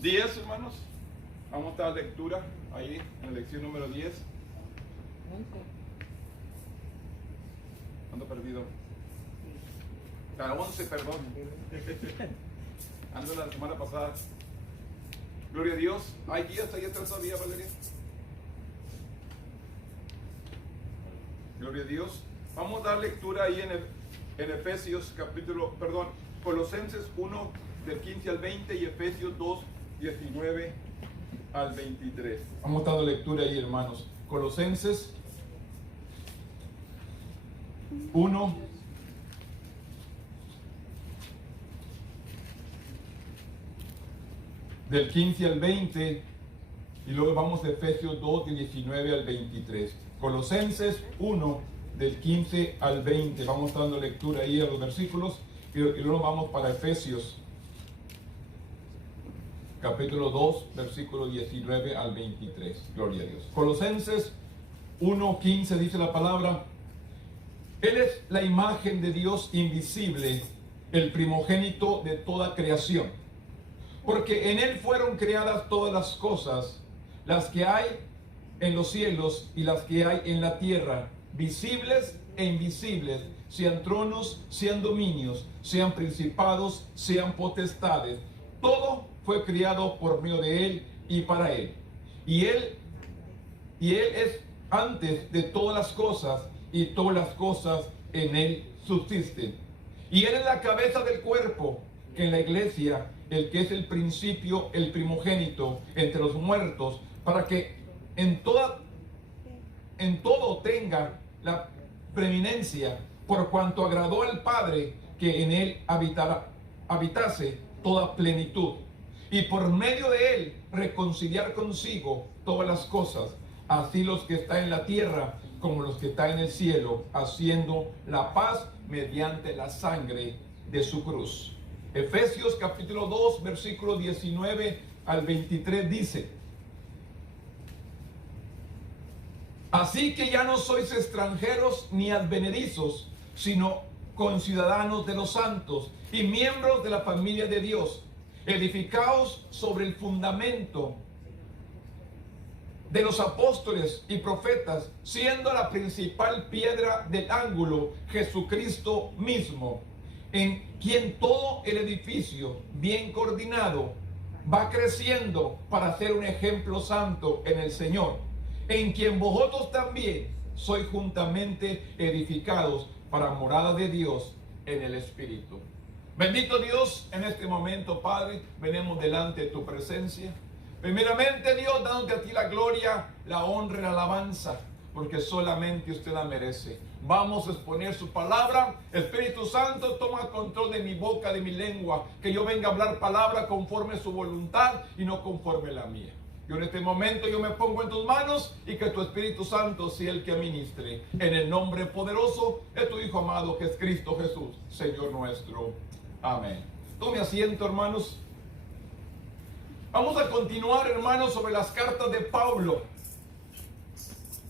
10, hermanos. Vamos a dar lectura ahí en la lección número 10. Ando perdido. 11, perdón. Ando la semana pasada. Gloria a Dios. ¿Hay días ahí atrás todavía, Valeria? Gloria a Dios. Vamos a dar lectura ahí en Efesios Colosenses 1 del 15 al 20 y Efesios 2, 19 al 23. Vamos dando lectura ahí, hermanos. Colosenses 1 del 15 al 20 y luego vamos a Efesios 2 del 19 al 23. Colosenses 1 del 15 al 20. Vamos dando lectura ahí a los versículos y luego vamos para Efesios capítulo 2, versículo 19 al 23. Gloria a Dios. Colosenses 1:15 dice la palabra: Él es la imagen de Dios invisible, el primogénito de toda creación. Porque en Él fueron creadas todas las cosas, las que hay en los cielos y las que hay en la tierra, visibles e invisibles, sean tronos, sean dominios, sean principados, sean potestades. Todo fue creado por medio de Él y para Él. Y Él es antes de todas las cosas, y todas las cosas en Él subsisten. Y Él es la cabeza del cuerpo, que en la iglesia, el que es el principio, el primogénito entre los muertos, para que en todo tenga la preeminencia, por cuanto agradó al Padre que en Él habitase toda plenitud, y por medio de Él reconciliar consigo todas las cosas, así los que están en la tierra como los que están en el cielo, haciendo la paz mediante la sangre de su cruz. Efesios capítulo 2, versículo 19 al 23 dice: Así que ya no sois extranjeros ni advenedizos, sino conciudadanos de los santos y miembros de la familia de Dios, edificaos sobre el fundamento de los apóstoles y profetas, siendo la principal piedra del ángulo Jesucristo mismo, en quien todo el edificio, bien coordinado, va creciendo para ser un ejemplo santo en el Señor, en quien vosotros también sois juntamente edificados para morada de Dios en el Espíritu. Bendito Dios, en este momento, Padre, venimos delante de tu presencia. Primeramente, Dios, dándote a ti la gloria, la honra y la alabanza, porque solamente usted la merece. Vamos a exponer su palabra. Espíritu Santo, toma control de mi boca, de mi lengua, que yo venga a hablar palabra conforme a su voluntad y no conforme a la mía. Yo en este momento yo me pongo en tus manos y que tu Espíritu Santo sea el que ministre. En el nombre poderoso de tu Hijo amado, que es Cristo Jesús, Señor nuestro. Amén. Tome asiento, hermanos. Vamos a continuar, hermanos, sobre las cartas de Pablo.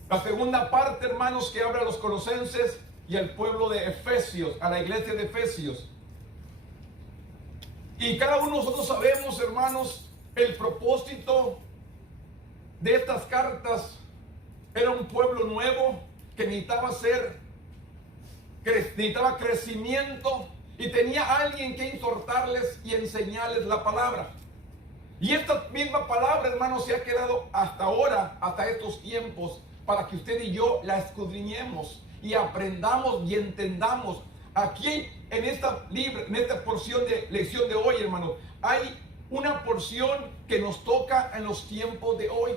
La segunda parte, hermanos, que habla a los colosenses y al pueblo de Efesios, a la iglesia de Efesios. Y cada uno de nosotros sabemos, hermanos, el propósito de estas cartas. Era un pueblo nuevo que necesitaba crecimiento, y tenía alguien que exhortarles y enseñarles la palabra. Y esta misma palabra, hermanos, se ha quedado hasta ahora, hasta estos tiempos, para que usted y yo la escudriñemos y aprendamos y entendamos. Aquí en esta porción de lección de hoy, hermanos, hay una porción que nos toca en los tiempos de hoy,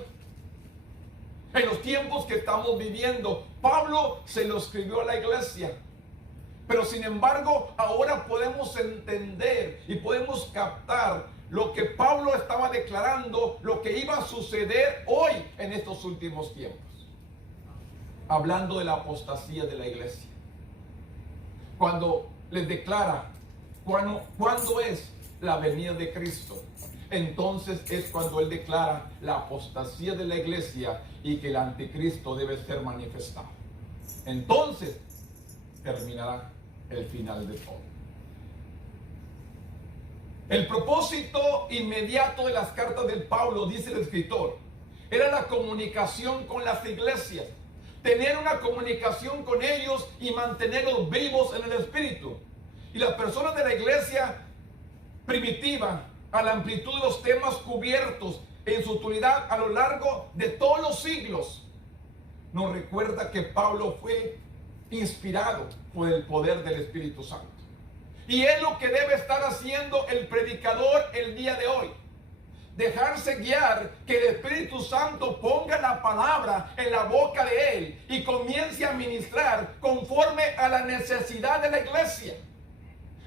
en los tiempos que estamos viviendo. Pablo se lo escribió a la iglesia, pero sin embargo ahora podemos entender y podemos captar lo que Pablo estaba declarando, lo que iba a suceder hoy en estos últimos tiempos, hablando de la apostasía de la iglesia. Cuando les declara cuándo es la venida de Cristo, entonces es cuando él declara la apostasía de la iglesia y que el anticristo debe ser manifestado. Entonces terminará el final de todo. El propósito inmediato de las cartas de Pablo, dice el escritor, era la comunicación con las iglesias. Tener una comunicación con ellos y mantenerlos vivos en el espíritu. Y las personas de la iglesia primitiva, a la amplitud de los temas cubiertos en su utilidad a lo largo de todos los siglos, nos recuerda que Pablo fue inspirado por el poder del Espíritu Santo. Y es lo que debe estar haciendo el predicador el día de hoy. Dejarse guiar, que el Espíritu Santo ponga la palabra en la boca de él y comience a ministrar conforme a la necesidad de la iglesia,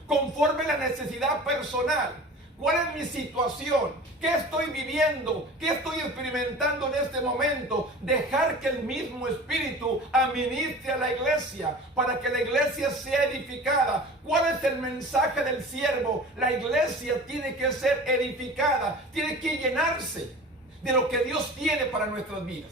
conforme a la necesidad personal. ¿Cuál es mi situación? ¿Qué estoy viviendo? ¿Qué estoy experimentando en este momento? Dejar que el mismo Espíritu administre a la iglesia para que la iglesia sea edificada. ¿Cuál es el mensaje del siervo? La iglesia tiene que ser edificada, tiene que llenarse de lo que Dios tiene para nuestras vidas.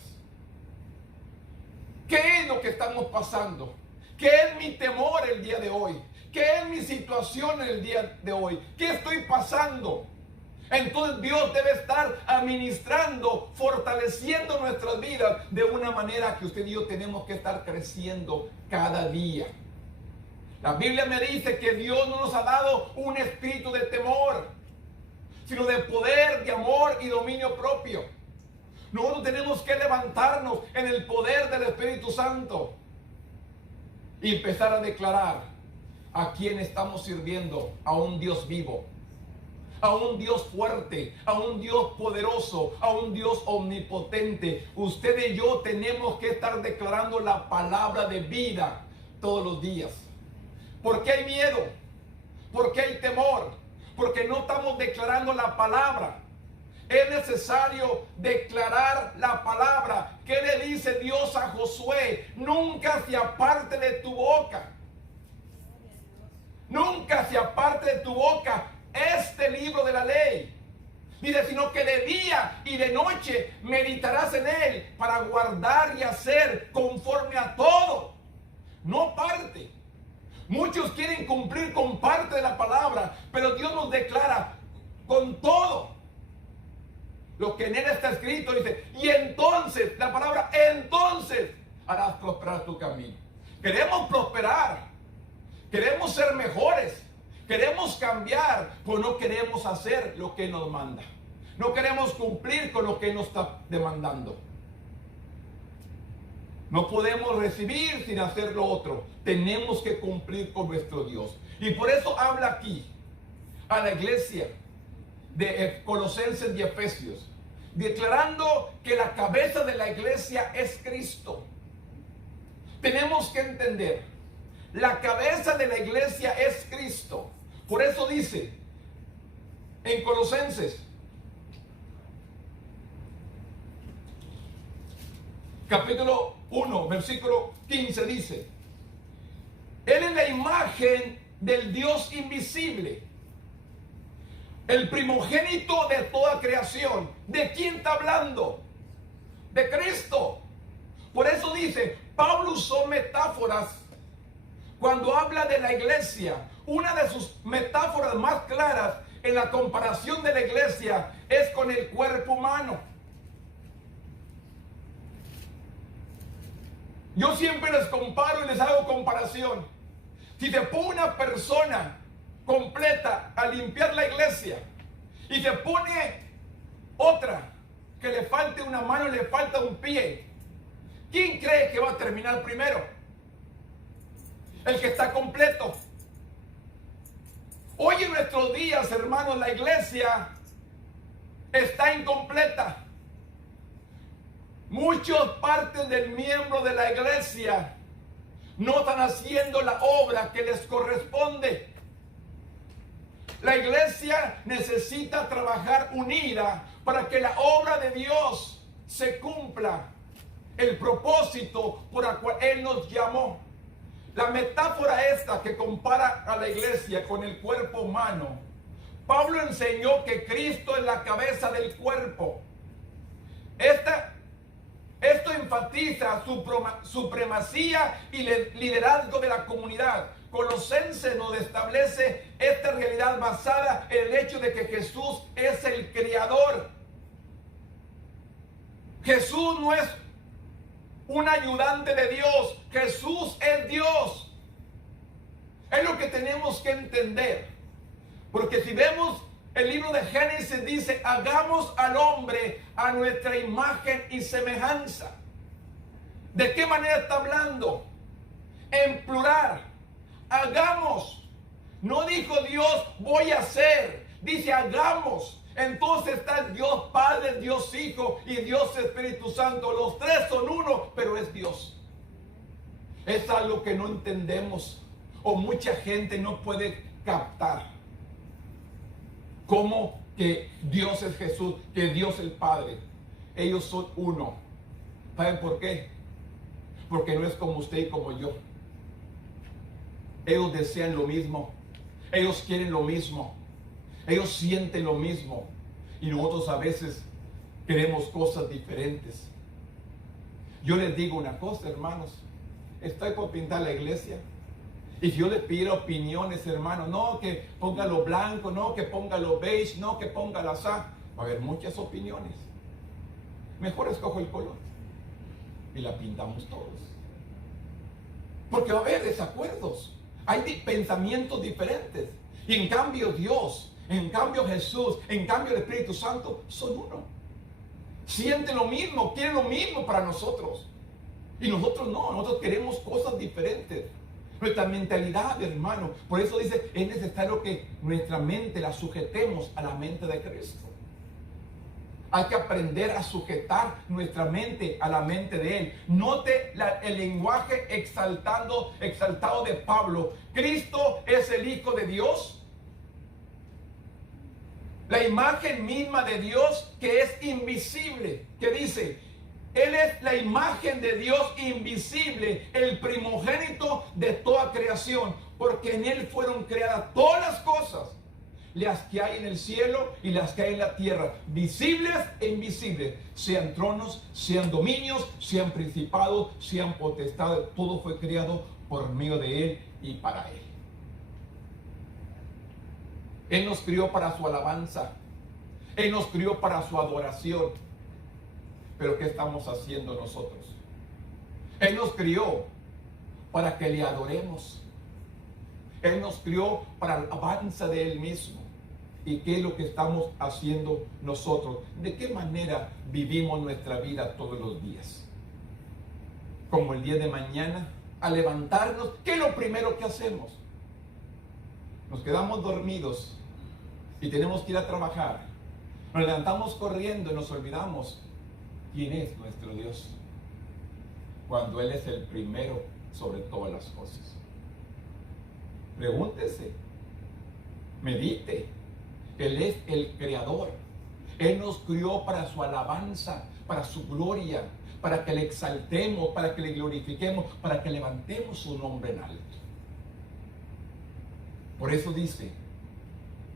¿Qué es lo que estamos pasando? ¿Qué es mi temor el día de hoy? ¿Qué es mi situación en el día de hoy? ¿Qué estoy pasando? Entonces Dios debe estar administrando, fortaleciendo nuestras vidas de una manera que usted y yo tenemos que estar creciendo cada día. La Biblia me dice que Dios no nos ha dado un espíritu de temor, sino de poder, de amor y dominio propio. Nosotros tenemos que levantarnos en el poder del Espíritu Santo y empezar a declarar a quién estamos sirviendo: a un Dios vivo, a un Dios fuerte, a un Dios poderoso, a un Dios omnipotente. Usted y yo tenemos que estar declarando la palabra de vida todos los días. ¿Por qué hay miedo? ¿Por qué hay temor? Porque no estamos declarando la palabra. Es necesario declarar la palabra. ¿Qué le dice Dios a Josué? Nunca se aparte de tu boca. Nunca se aparte de tu boca este libro de la ley. Dice, sino que de día y de noche meditarás en él para guardar y hacer conforme a todo. No parte. Muchos quieren cumplir con parte de la palabra, pero Dios nos declara con todo. Lo que en él está escrito, dice, y entonces, la palabra entonces, harás prosperar tu camino. Queremos prosperar. Queremos ser mejores, queremos cambiar, pues no queremos hacer lo que nos manda. No queremos cumplir con lo que nos está demandando. No podemos recibir sin hacer lo otro. Tenemos que cumplir con nuestro Dios. Y por eso habla aquí a la iglesia de Colosenses y Efesios, declarando que la cabeza de la iglesia es Cristo. Tenemos que entender, la cabeza de la iglesia es Cristo. Por eso dice en Colosenses capítulo 1, versículo 15, dice: Él es la imagen del Dios invisible, el primogénito de toda creación. ¿De quién está hablando? De Cristo. Por eso dice, Pablo usó metáforas cuando habla de la iglesia. Una de sus metáforas más claras en la comparación de la iglesia es con el cuerpo humano. Yo siempre les comparo y les hago comparación. Si se pone una persona completa a limpiar la iglesia y se pone otra que le falte una mano y le falta un pie, ¿quién cree que va a terminar primero? El que está completo. Hoy en nuestros días, hermanos, la iglesia está incompleta. Muchas partes del miembro de la iglesia no están haciendo la obra que les corresponde. La iglesia necesita trabajar unida para que la obra de Dios se cumpla, el propósito por el cual Él nos llamó. La metáfora esta que compara a la iglesia con el cuerpo humano, Pablo enseñó que Cristo es la cabeza del cuerpo. Esto enfatiza su supremacía y liderazgo de la comunidad. Colosenses nos establece esta realidad basada en el hecho de que Jesús es el creador. Jesús no es un ayudante de Dios, Jesús es Dios. Es lo que tenemos que entender. Porque si vemos el libro de Génesis, dice: hagamos al hombre a nuestra imagen y semejanza. ¿De qué manera está hablando? En plural. Hagamos. No dijo Dios voy a hacer. Dice hagamos. Entonces está Dios Padre, Dios Hijo y Dios Espíritu Santo. Los tres son uno, pero es Dios. Es algo que no entendemos o mucha gente no puede captar. Cómo que Dios es Jesús, que Dios es el Padre. Ellos son uno. ¿Saben por qué? Porque no es como usted y como yo. Ellos desean lo mismo. Ellos quieren lo mismo. Ellos sienten lo mismo. Y nosotros a veces queremos cosas diferentes. Yo les digo una cosa, hermanos. Estoy por pintar la iglesia. Y si yo le pido opiniones, hermano, no que ponga lo blanco, no que ponga lo beige, no que ponga la sa, va a haber muchas opiniones. Mejor escojo el color y la pintamos todos. Porque va a haber desacuerdos. Hay pensamientos diferentes. Y en cambio Dios, en cambio Jesús, en cambio el Espíritu Santo son uno. Sienten lo mismo, quieren lo mismo para nosotros. Y nosotros no, nosotros queremos cosas diferentes. Nuestra mentalidad, hermano. Por eso dice, es necesario que nuestra mente la sujetemos a la mente de Cristo. Hay que aprender a sujetar nuestra mente a la mente de Él. Note el lenguaje exaltado de Pablo. Cristo es el Hijo de Dios. La imagen misma de Dios que es invisible. Que dice, Él es la imagen de Dios invisible, el primogénito de toda creación, porque en Él fueron creadas todas las cosas, las que hay en el cielo y las que hay en la tierra, visibles e invisibles, sean tronos, sean dominios, sean principados, sean potestades, todo fue creado por medio de Él y para Él. Él nos crió para su alabanza, Él nos crió para su adoración. Pero ¿qué estamos haciendo nosotros? Él nos crió para que le adoremos. Él nos crió para la alabanza de Él mismo. ¿Y qué es lo que estamos haciendo nosotros? ¿De qué manera vivimos nuestra vida todos los días? Como el día de mañana, al levantarnos, ¿qué es lo primero que hacemos? Nos quedamos dormidos y tenemos que ir a trabajar. Nos levantamos corriendo y nos olvidamos quién es nuestro Dios, cuando Él es el primero sobre todas las cosas. Pregúntese, medite. Él es el creador. Él nos crió para su alabanza, para su gloria, para que le exaltemos, para que le glorifiquemos, para que levantemos su nombre en alto. Por eso dice,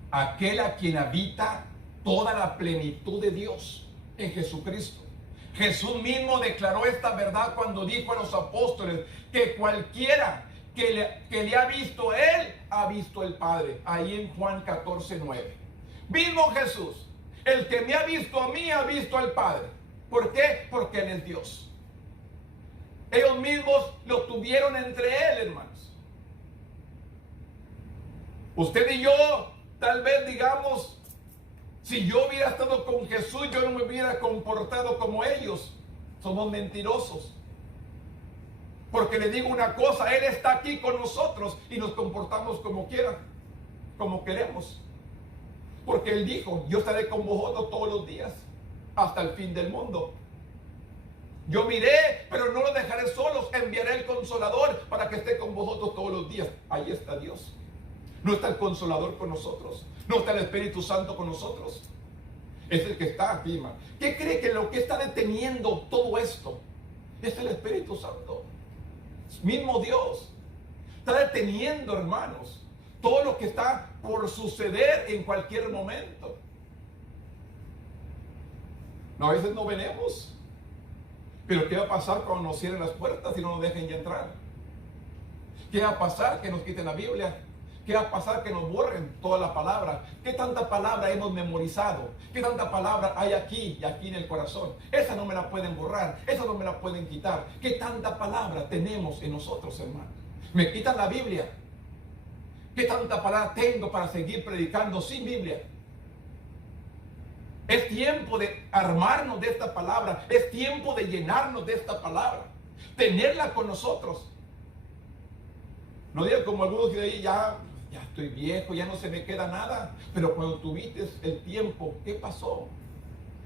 aquel a quien habita toda la plenitud de Dios en Jesucristo. Jesús mismo declaró esta verdad cuando dijo a los apóstoles que cualquiera que le ha visto a Él, ha visto al Padre. Ahí en Juan 14:9. Mismo Jesús, el que me ha visto a mí, ha visto al Padre. ¿Por qué? Porque Él es Dios. Ellos mismos lo tuvieron entre Él, hermanos. Usted y yo, tal vez digamos, si yo hubiera estado con Jesús, yo no me hubiera comportado como ellos. Somos mentirosos. Porque le digo una cosa, Él está aquí con nosotros y nos comportamos como quieran, como queremos. Porque Él dijo, yo estaré con vosotros todos los días, hasta el fin del mundo. Yo miré, pero no los dejaré solos, enviaré el Consolador para que esté con vosotros todos los días. Ahí está Dios. No está el Consolador con nosotros. No está el Espíritu Santo con nosotros. Es el que está aquí, hermano. ¿Qué cree que lo que está deteniendo todo esto es el Espíritu Santo? Mismo Dios. Está deteniendo, hermanos, todo lo que está por suceder en cualquier momento. No, a veces no venemos. Pero ¿qué va a pasar cuando nos cierren las puertas y no nos dejen ya entrar? ¿Qué va a pasar? Que nos quiten la Biblia. ¿Qué va a pasar? Que nos borren toda la palabra. ¿Qué tanta palabra hemos memorizado? ¿Qué tanta palabra hay aquí y aquí en el corazón? Esa no me la pueden borrar, esa no me la pueden quitar. ¿Qué tanta palabra tenemos en nosotros, hermano? ¿Me quitan la Biblia? ¿Qué tanta palabra tengo para seguir predicando sin Biblia? Es tiempo de armarnos de esta palabra. Es tiempo de llenarnos de esta palabra. Tenerla con nosotros. No digan como algunos que ahí ya estoy viejo, ya no se me queda nada. Pero cuando tuviste el tiempo, ¿qué pasó?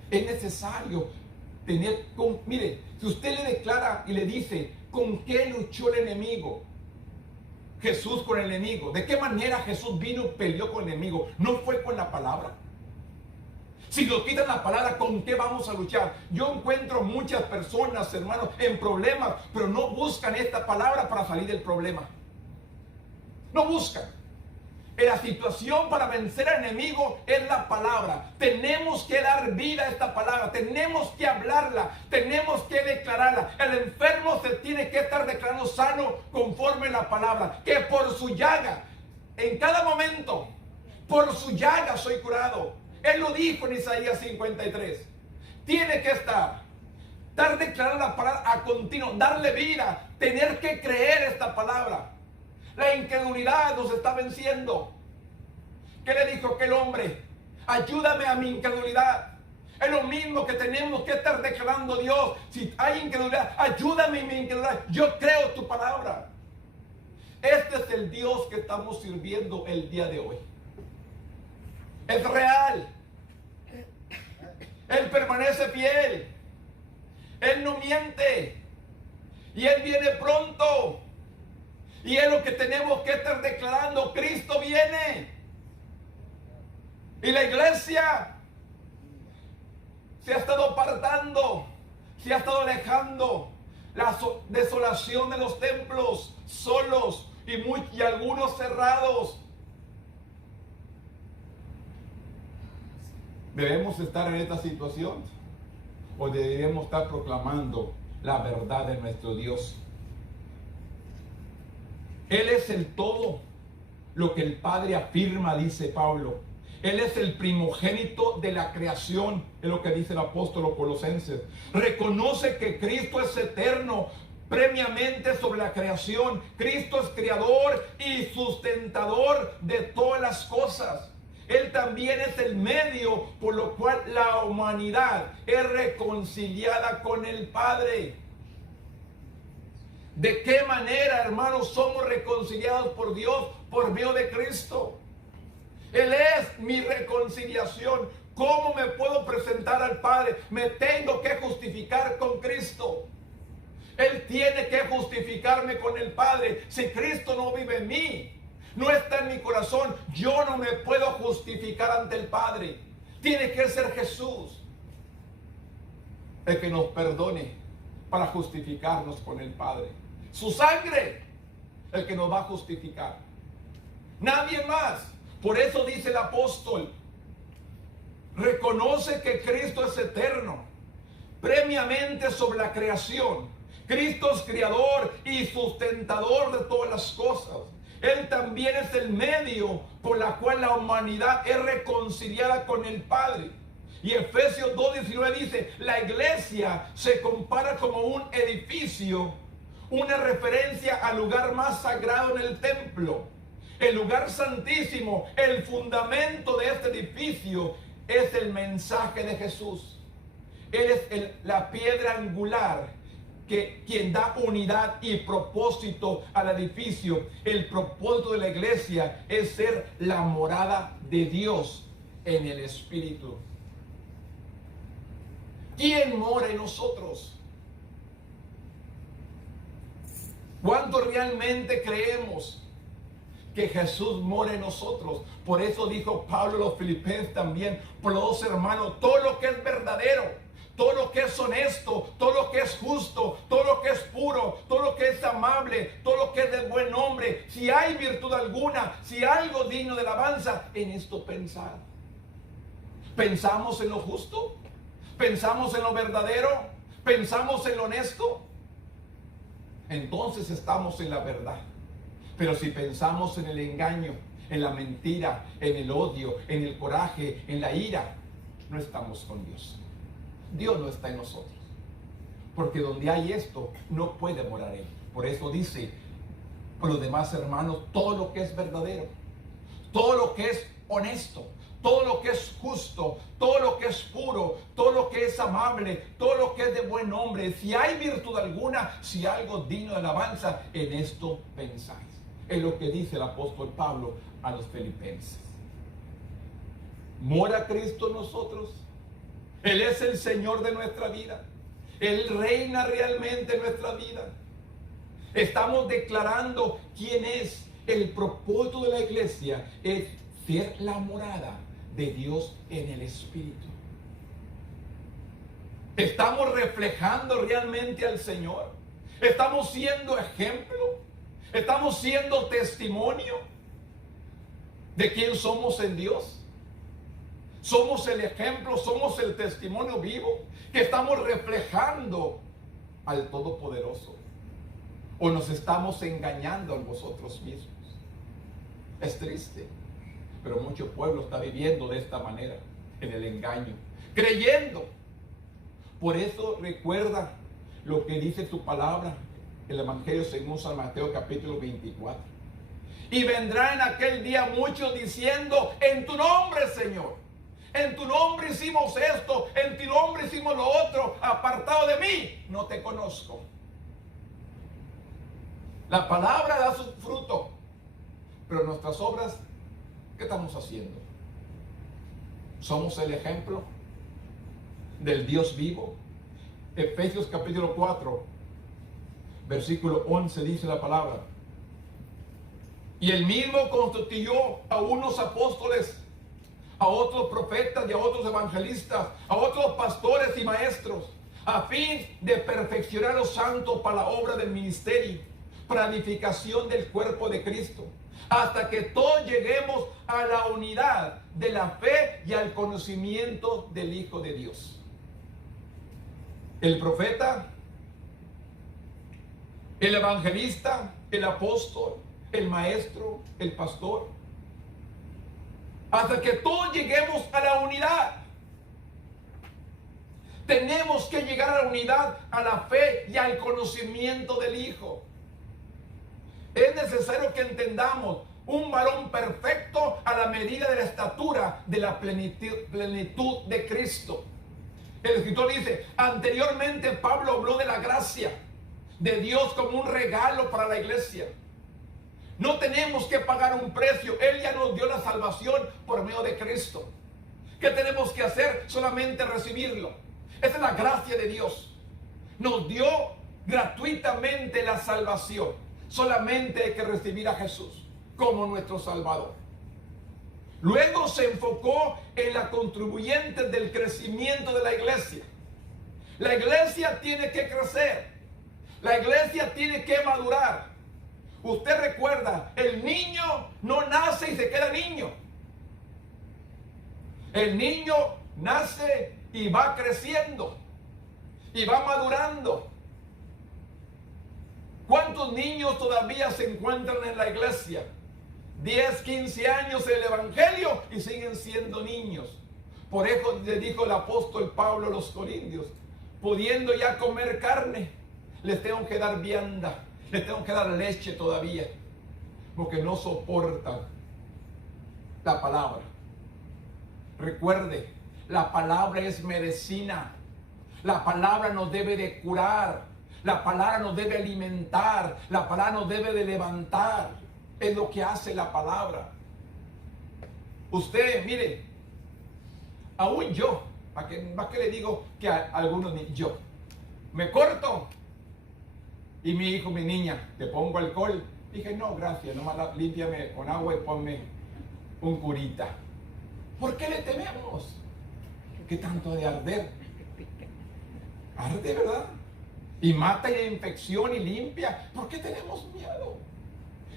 Es necesario tener, mire, si usted le declara y le dice, ¿con qué luchó el enemigo? Jesús con el enemigo. ¿De qué manera Jesús vino y peleó con el enemigo? ¿No fue con la palabra? Si nos quitan la palabra, ¿con qué vamos a luchar? Yo encuentro muchas personas, hermanos, en problemas, pero no buscan esta palabra para salir del problema. No buscan. La situación para vencer al enemigo es la palabra. Tenemos que dar vida a esta palabra. Tenemos que hablarla. Tenemos que declararla. El enfermo se tiene que estar declarando sano conforme a la palabra. Que por su llaga, en cada momento, por su llaga soy curado. Él lo dijo en Isaías 53. Tiene que estar declarando la palabra a continuo, darle vida, tener que creer esta palabra. La incredulidad nos está venciendo. ¿Qué le dijo aquel hombre? Ayúdame a mi incredulidad. Es lo mismo que tenemos que estar declarando, Dios. Si hay incredulidad, ayúdame en mi incredulidad. Yo creo tu palabra. Este es el Dios que estamos sirviendo el día de hoy. Es real. Él permanece fiel. Él no miente. Y Él viene pronto. Y es lo que tenemos que estar declarando. Cristo viene. Y la iglesia se ha estado apartando. Se ha estado alejando. La desolación de los templos. Solos. Y algunos cerrados. ¿Debemos estar en esta situación? ¿O debemos estar proclamando la verdad de nuestro Dios? Él es el todo, lo que el Padre afirma, dice Pablo. Él es el primogénito de la creación, es lo que dice el apóstol Colosenses. Reconoce que Cristo es eterno, previamente sobre la creación. Cristo es creador y sustentador de todas las cosas. Él también es el medio por lo cual la humanidad es reconciliada con el Padre. ¿De qué manera, hermanos, somos reconciliados por Dios? Por medio de Cristo. Él es mi reconciliación. ¿Cómo me puedo presentar al Padre? Me tengo que justificar con Cristo. Él tiene que justificarme con el Padre. Si Cristo no vive en mí, no está en mi corazón, yo no me puedo justificar ante el Padre. Tiene que ser Jesús el que nos perdone para justificarnos con el Padre. Su sangre, el que nos va a justificar. Nadie más. Por eso dice el apóstol, reconoce que Cristo es eterno, previamente sobre la creación. Cristo es creador y sustentador de todas las cosas. Él también es el medio por la cual la humanidad es reconciliada con el Padre. Y Efesios 2:19 dice, la iglesia se compara como un edificio, una referencia al lugar más sagrado en el templo. El lugar santísimo, el fundamento de este edificio es el mensaje de Jesús. Él es la piedra angular, quien da unidad y propósito al edificio. El propósito de la iglesia es ser la morada de Dios en el Espíritu. ¿Quién mora en nosotros? ¿Cuánto realmente creemos que Jesús mora en nosotros? Por eso dijo Pablo a los Filipenses también, por los dos hermanos, todo lo que es verdadero, todo lo que es honesto, todo lo que es justo, todo lo que es puro, todo lo que es amable, todo lo que es de buen nombre, si hay virtud alguna, si algo digno de alabanza, en esto pensar. ¿Pensamos en lo justo? ¿Pensamos en lo verdadero? ¿Pensamos en lo honesto? Entonces estamos en la verdad. Pero si pensamos en el engaño, en la mentira, en el odio, en el coraje, en la ira, no estamos con Dios. Dios no está en nosotros. Porque donde hay esto, no puede morar Él. Por eso dice, por los demás hermanos, todo lo que es verdadero, todo lo que es honesto, todo lo que es justo, todo lo que es puro, todo lo que es amable, todo lo que es de buen nombre, si hay virtud alguna, si algo digno de alabanza, en esto pensáis. Es lo que dice el apóstol Pablo a los filipenses. ¿Mora Cristo en nosotros? Él es el Señor de nuestra vida. Él reina realmente en nuestra vida. Estamos declarando quién es. El propósito de la iglesia es ser la morada de Dios en el Espíritu. Estamos reflejando realmente al Señor. Estamos siendo ejemplo. Estamos siendo testimonio de quién somos en Dios. Somos el ejemplo, somos el testimonio vivo que estamos reflejando al Todopoderoso. O nos estamos engañando a nosotros mismos. Es triste, pero mucho pueblo está viviendo de esta manera, en el engaño, creyendo. Por eso recuerda lo que dice tu palabra, el Evangelio según San Mateo capítulo 24. Y vendrá en aquel día muchos diciendo, en tu nombre, Señor, en tu nombre hicimos esto, en tu nombre hicimos lo otro, apartado de mí, no te conozco. La palabra da su fruto, pero nuestras obras, ¿qué estamos haciendo? ¿Somos el ejemplo del Dios vivo? Efesios capítulo 4, versículo 11 dice la palabra. Y él mismo constituyó a unos apóstoles, a otros profetas y a otros evangelistas, a otros pastores y maestros, a fin de perfeccionar a los santos para la obra del ministerio, para la edificación del cuerpo de Cristo, hasta que todos lleguemos a la unidad de la fe y al conocimiento del Hijo de Dios. El profeta, el evangelista, el apóstol, el maestro, el pastor, hasta que todos lleguemos a la unidad. Tenemos que llegar a la unidad, a la fe y al conocimiento del Hijo. Es necesario que entendamos un varón perfecto a la medida de la estatura de la plenitud de Cristo. El escritor dice, anteriormente Pablo habló de la gracia de Dios como un regalo para la iglesia. No tenemos que pagar un precio. Él ya nos dio la salvación por medio de Cristo. ¿Qué tenemos que hacer? Solamente recibirlo. Esa es la gracia de Dios. Nos dio gratuitamente la salvación. Solamente hay que recibir a Jesús como nuestro Salvador. Luego se enfocó en la contribuyente del crecimiento de la iglesia. La iglesia tiene que crecer. La iglesia tiene que madurar. Usted recuerda, el niño no nace y se queda niño. El niño nace y va creciendo y va madurando. ¿Cuántos niños todavía se encuentran en la iglesia? 10, 15 años en el evangelio y siguen siendo niños. Por eso le dijo el apóstol Pablo a los corintios, pudiendo ya comer carne, les tengo que dar vianda, les tengo que dar leche todavía, porque no soportan la palabra. Recuerde, la palabra es medicina. La palabra nos debe de curar. La palabra nos debe alimentar. La palabra nos debe de levantar. Es lo que hace la palabra. Usted, mire, aún yo, ¿para qué le digo que a algunos yo? Me corto. Y mi hijo, mi niña, te pongo alcohol. Dije, no, gracias, nomás límpiame con agua y ponme un curita. ¿Por qué le tememos? ¿Qué tanto de arder? Arde, ¿verdad? Y mata y infección y limpia. ¿Por qué tenemos miedo?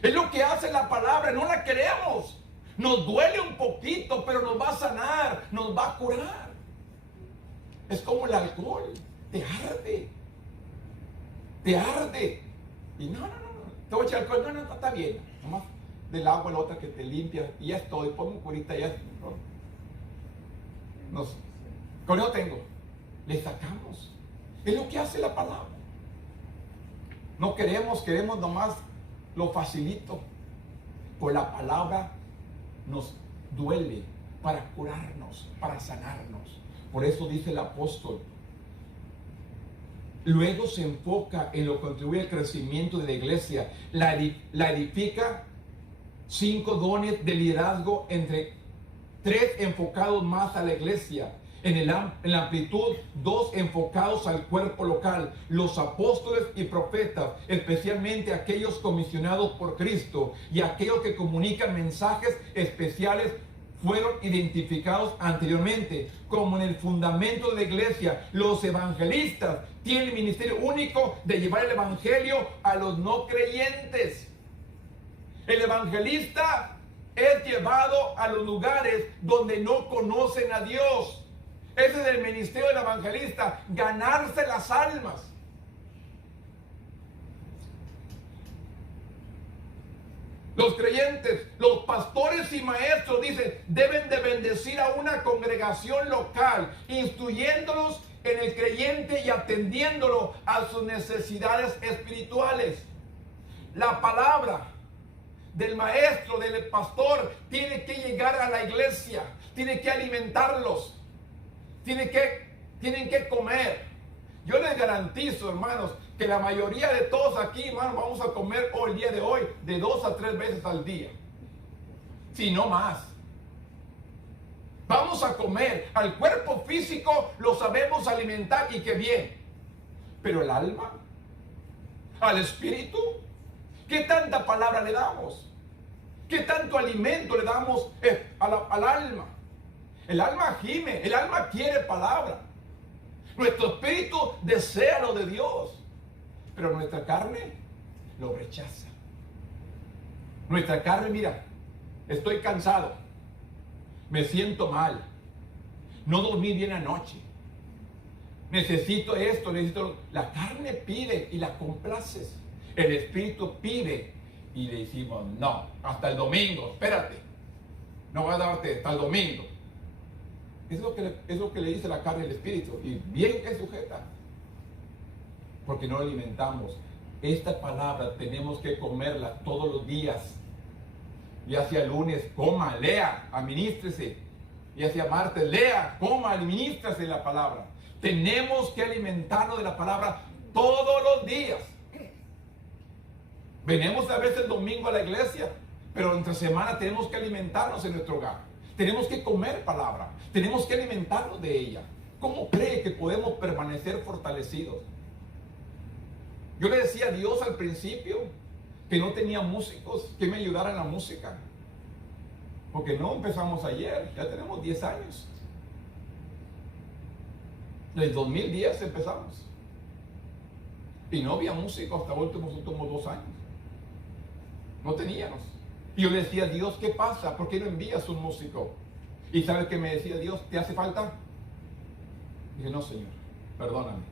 Es lo que hace la palabra, no la queremos. Nos duele un poquito, pero nos va a sanar, nos va a curar. Es como el alcohol, te arde. Te arde. Y no, te voy a echar alcohol, no, está bien. Nomás del agua la otra que te limpia y ya estoy, pongo un curita ya. Con eso tengo. Le sacamos. Es lo que hace la palabra. No queremos nomás lo facilito. Pues la palabra nos duele para curarnos, para sanarnos. Por eso dice el apóstol. Luego se enfoca en lo que contribuye al crecimiento de la iglesia. La edifica 5 dones de liderazgo entre 3 enfocados más a la iglesia. En la amplitud, 2 enfocados al cuerpo local, los apóstoles y profetas, especialmente aquellos comisionados por Cristo y aquellos que comunican mensajes especiales fueron identificados anteriormente, como en el fundamento de la iglesia. Los evangelistas tienen el ministerio único de llevar el evangelio a los no creyentes. El evangelista es llevado a los lugares donde no conocen a Dios. Ese es el ministerio del evangelista, ganarse las almas. Los creyentes, los pastores y maestros, dicen, deben de bendecir a una congregación local, instruyéndolos en el creyente y atendiéndolo a sus necesidades espirituales. La palabra del maestro, del pastor, tiene que llegar a la iglesia, tiene que alimentarlos. Tienen que comer. Yo les garantizo, hermanos, que la mayoría de todos aquí, hermanos, vamos a comer hoy, el día de hoy, de 2 a 3 veces al día. Si no más. Vamos a comer. Al cuerpo físico lo sabemos alimentar y qué bien. Pero el alma, al espíritu, ¿qué tanta palabra le damos? ¿Qué tanto alimento le damos al alma? El alma gime, el alma quiere palabra. Nuestro espíritu desea lo de Dios, pero nuestra carne lo rechaza. Nuestra carne, mira, estoy cansado, me siento mal, no dormí bien anoche, necesito esto, necesito... La carne pide y la complaces. El espíritu pide y le decimos, no, hasta el domingo, espérate, no voy a darte hasta el domingo. Es lo que le dice la carne al espíritu. Y bien que sujeta. Porque no lo alimentamos. Esta palabra tenemos que comerla todos los días. Ya sea lunes, coma, lea, administrese. Ya sea martes, lea, coma, administrese la palabra. Tenemos que alimentarnos de la palabra todos los días. Venimos a veces el domingo a la iglesia, pero entre semana tenemos que alimentarnos en nuestro hogar. Tenemos que comer palabra, tenemos que alimentarnos de ella. ¿Cómo cree que podemos permanecer fortalecidos? Yo le decía a Dios al principio que no tenía músicos que me ayudaran en la música. Porque no empezamos ayer, ya tenemos 10 años. En el 2010 empezamos. Y no había músicos hasta los últimos 2 años. No teníamos. Y yo le decía a Dios, ¿qué pasa? ¿Por qué no envías un músico? ¿Y sabes qué me decía Dios? ¿Te hace falta? Dije, no, Señor, perdóname.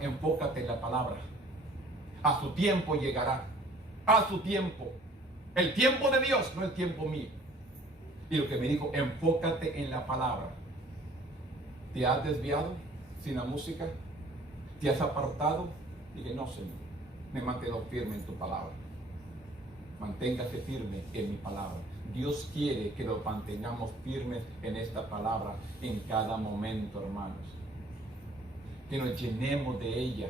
Enfócate en la palabra. A su tiempo llegará. A su tiempo. El tiempo de Dios, no el tiempo mío. Y lo que me dijo, enfócate en la palabra. ¿Te has desviado sin la música? ¿Te has apartado? Dije, no, Señor, me mantengo firme en tu palabra. Manténgase firme en mi palabra. Dios quiere que nos mantengamos firmes en esta palabra en cada momento, hermanos. Que nos llenemos de ella.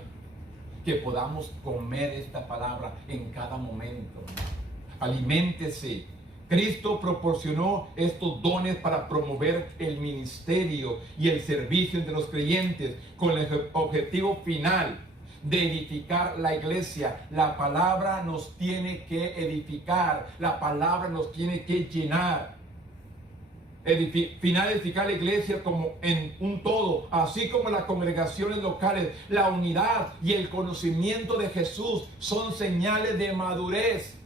Que podamos comer esta palabra en cada momento, hermanos. Aliméntese. Cristo proporcionó estos dones para promover el ministerio y el servicio entre los creyentes con el objetivo final de edificar la iglesia. La palabra nos tiene que edificar, la palabra nos tiene que llenar. Final, edificar la iglesia como en un todo, así como las congregaciones locales. La unidad y el conocimiento de Jesús son señales de madurez.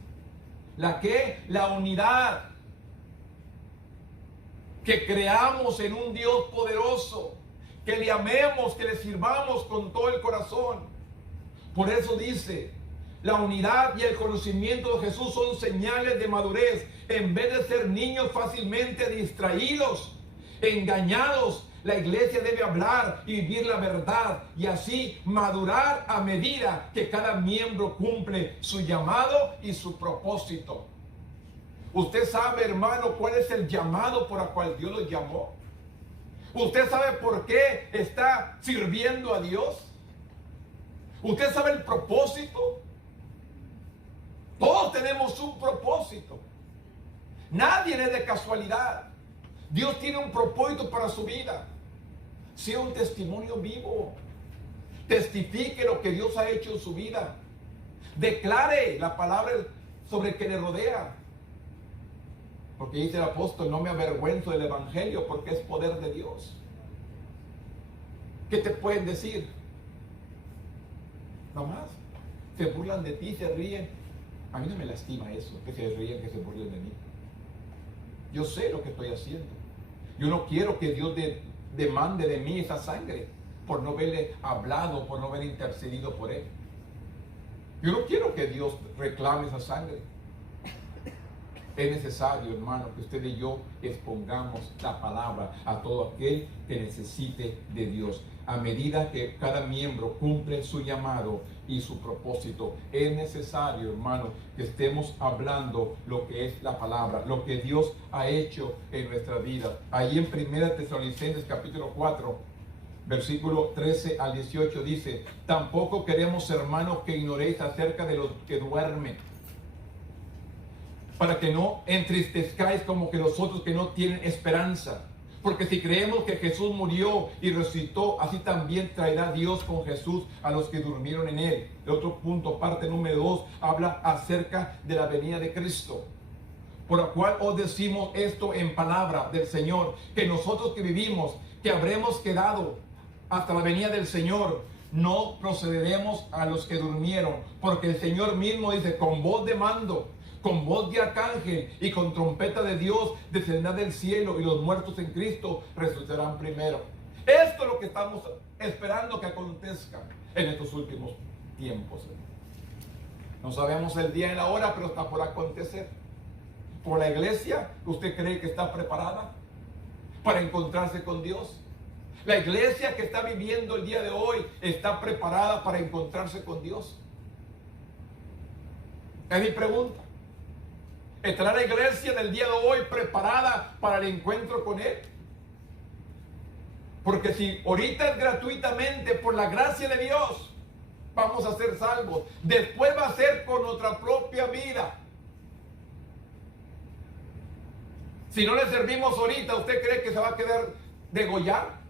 ¿La qué? La unidad. Que creamos en un Dios poderoso, que le amemos, que le sirvamos con todo el corazón. Por eso dice, la unidad y el conocimiento de Jesús son señales de madurez. En vez de ser niños fácilmente distraídos, engañados, la iglesia debe hablar y vivir la verdad y así madurar a medida que cada miembro cumple su llamado y su propósito. Usted sabe, hermano, cuál es el llamado por el cual Dios lo llamó. Usted sabe por qué está sirviendo a Dios. Usted sabe el propósito. Todos tenemos un propósito. Nadie es de casualidad. Dios tiene un propósito para su vida. Sea un testimonio vivo. Testifique lo que Dios ha hecho en su vida. Declare la palabra sobre el que le rodea. Porque dice el apóstol, no me avergüenzo del evangelio porque es poder de Dios. ¿Qué te pueden decir? No más. Se burlan de ti, se ríen. A mí no me lastima eso, que se ríen, que se burlen de mí. Yo sé lo que estoy haciendo. Yo no quiero que Dios demande de mí esa sangre por no haberle hablado, por no haber intercedido por él. Yo no quiero que Dios reclame esa sangre. Es necesario, hermano, que usted y yo expongamos la palabra a todo aquel que necesite de Dios. A medida que cada miembro cumple su llamado y su propósito, es necesario, hermano, que estemos hablando lo que es la palabra, lo que Dios ha hecho en nuestra vida. Ahí en 1 Tesalonicenses capítulo 4, versículo 13 al 18 dice: tampoco queremos, hermanos, que ignoréis acerca de los que duermen, para que no entristezcáis como que los otros que no tienen esperanza. Porque si creemos que Jesús murió y resucitó, así también traerá Dios con Jesús a los que durmieron en él. El otro punto, parte número 2, habla acerca de la venida de Cristo. Por lo cual os decimos esto en palabra del Señor, que nosotros que vivimos, que habremos quedado hasta la venida del Señor, no procederemos a los que durmieron. Porque el Señor mismo dice, con voz de mando, con voz de arcángel y con trompeta de Dios descenderá del cielo, y los muertos en Cristo resucitarán primero. Esto es lo que estamos esperando que acontezca en estos últimos tiempos. No sabemos el día y la hora, pero está por acontecer. Por la iglesia, ¿usted cree que está preparada para encontrarse con Dios? La iglesia que está viviendo el día de hoy está preparada para encontrarse con Dios. Es mi pregunta. ¿Estará la iglesia del día de hoy preparada para el encuentro con Él? Porque si ahorita es gratuitamente por la gracia de Dios, vamos a ser salvos. Después va a ser con nuestra propia vida. Si no le servimos ahorita, ¿usted cree que se va a quedar degollar?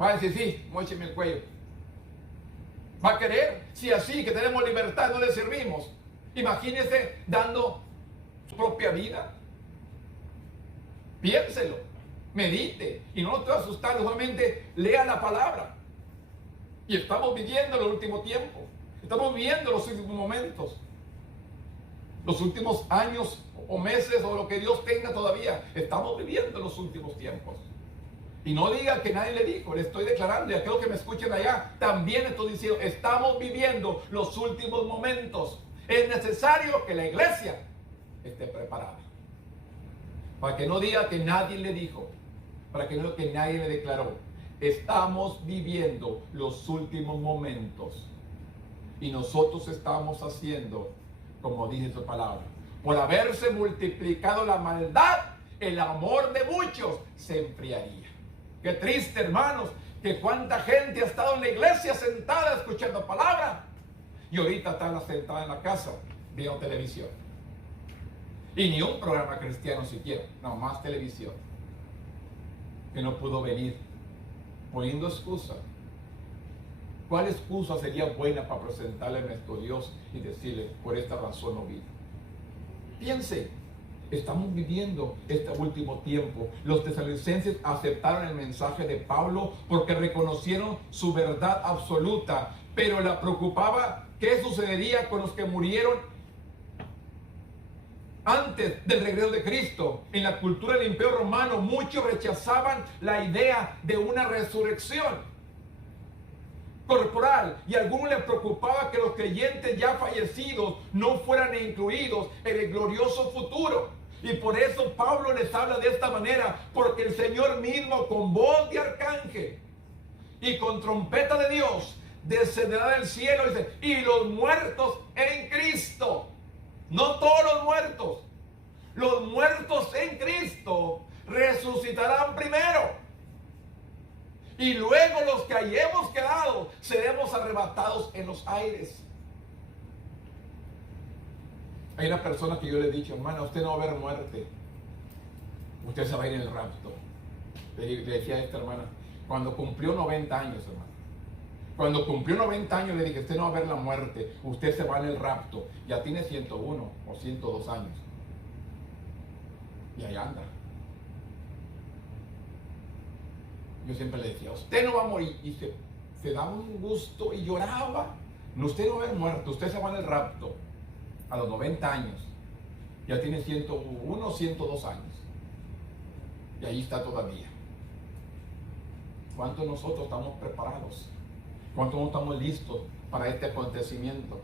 Va a decir, sí, mócheme el cuello. ¿Va a querer? Si así, que tenemos libertad, no le servimos. Imagínese dando su propia vida. Piénselo, medite, y no te va a asustar, solamente lea la palabra. Y estamos viviendo el último tiempo, estamos viviendo los últimos momentos, los últimos años o meses o lo que Dios tenga todavía. Estamos viviendo los últimos tiempos. Y no diga que nadie le dijo, le estoy declarando, y a aquellos que me escuchen allá, también estoy diciendo, estamos viviendo los últimos momentos. Es necesario que la iglesia esté preparada. Para que no diga que nadie le dijo, para que no diga que nadie le declaró. Estamos viviendo los últimos momentos. Y nosotros estamos haciendo, como dice su palabra, por haberse multiplicado la maldad, el amor de muchos se enfriaría. Qué triste, hermanos, que cuánta gente ha estado en la iglesia sentada escuchando palabra, y ahorita están sentada en la casa viendo televisión. Y ni un programa cristiano siquiera, no más televisión. Que no pudo venir, poniendo excusa. ¿Cuál excusa sería buena para presentarle a nuestro Dios y decirle, por esta razón no vino? Piense, estamos viviendo este último tiempo. Los tesalonicenses aceptaron el mensaje de Pablo porque reconocieron su verdad absoluta, pero la preocupaba qué sucedería con los que murieron antes del regreso de Cristo. En la cultura del Imperio Romano, muchos rechazaban la idea de una resurrección. corporal, y a algunos les preocupaba que los creyentes ya fallecidos no fueran incluidos en el glorioso futuro. Y por eso Pablo les habla de esta manera, porque el Señor mismo con voz de arcángel y con trompeta de Dios descenderá del cielo, dice, y los muertos en Cristo, no todos los muertos en Cristo resucitarán primero. Y luego los que hayamos quedado seremos arrebatados en los aires. Hay una persona que yo le he dicho, hermana, usted no va a ver muerte, usted se va a ir en el rapto. Le decía a esta hermana, cuando cumplió 90 años, hermano, cuando cumplió 90 años le dije, usted no va a ver la muerte, usted se va en el rapto. Ya tiene 101 o 102 años. Y ahí anda. Yo siempre le decía, usted no va a morir. Y se daba un gusto y lloraba. No, usted no va a ver muerto, usted se va en el rapto. A los 90 años. Ya tiene 101 o 102 años. Y ahí está todavía. ¿Cuántos de nosotros estamos preparados? ¿Cuántos no estamos listos para este acontecimiento?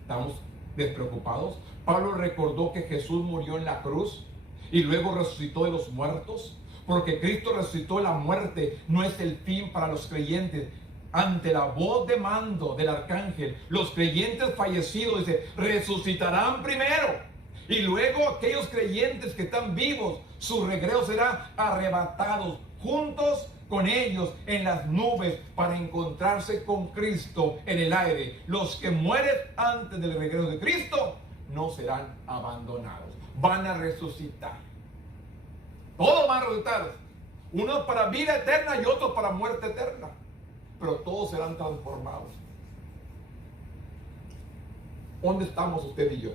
¿Estamos despreocupados? Pablo recordó que Jesús murió en la cruz y luego resucitó de los muertos. Porque Cristo resucitó de la muerte, no es el fin para los creyentes. Ante la voz de mando del arcángel, los creyentes fallecidos, dice, resucitarán primero. Y luego aquellos creyentes que están vivos, su regreso será arrebatados juntos con ellos en las nubes para encontrarse con Cristo en el aire. Los que mueren antes del regreso de Cristo no serán abandonados, van a resucitar. Todos van a resucitar, unos para vida eterna y otros para muerte eterna, pero todos serán transformados. ¿Dónde estamos usted y yo?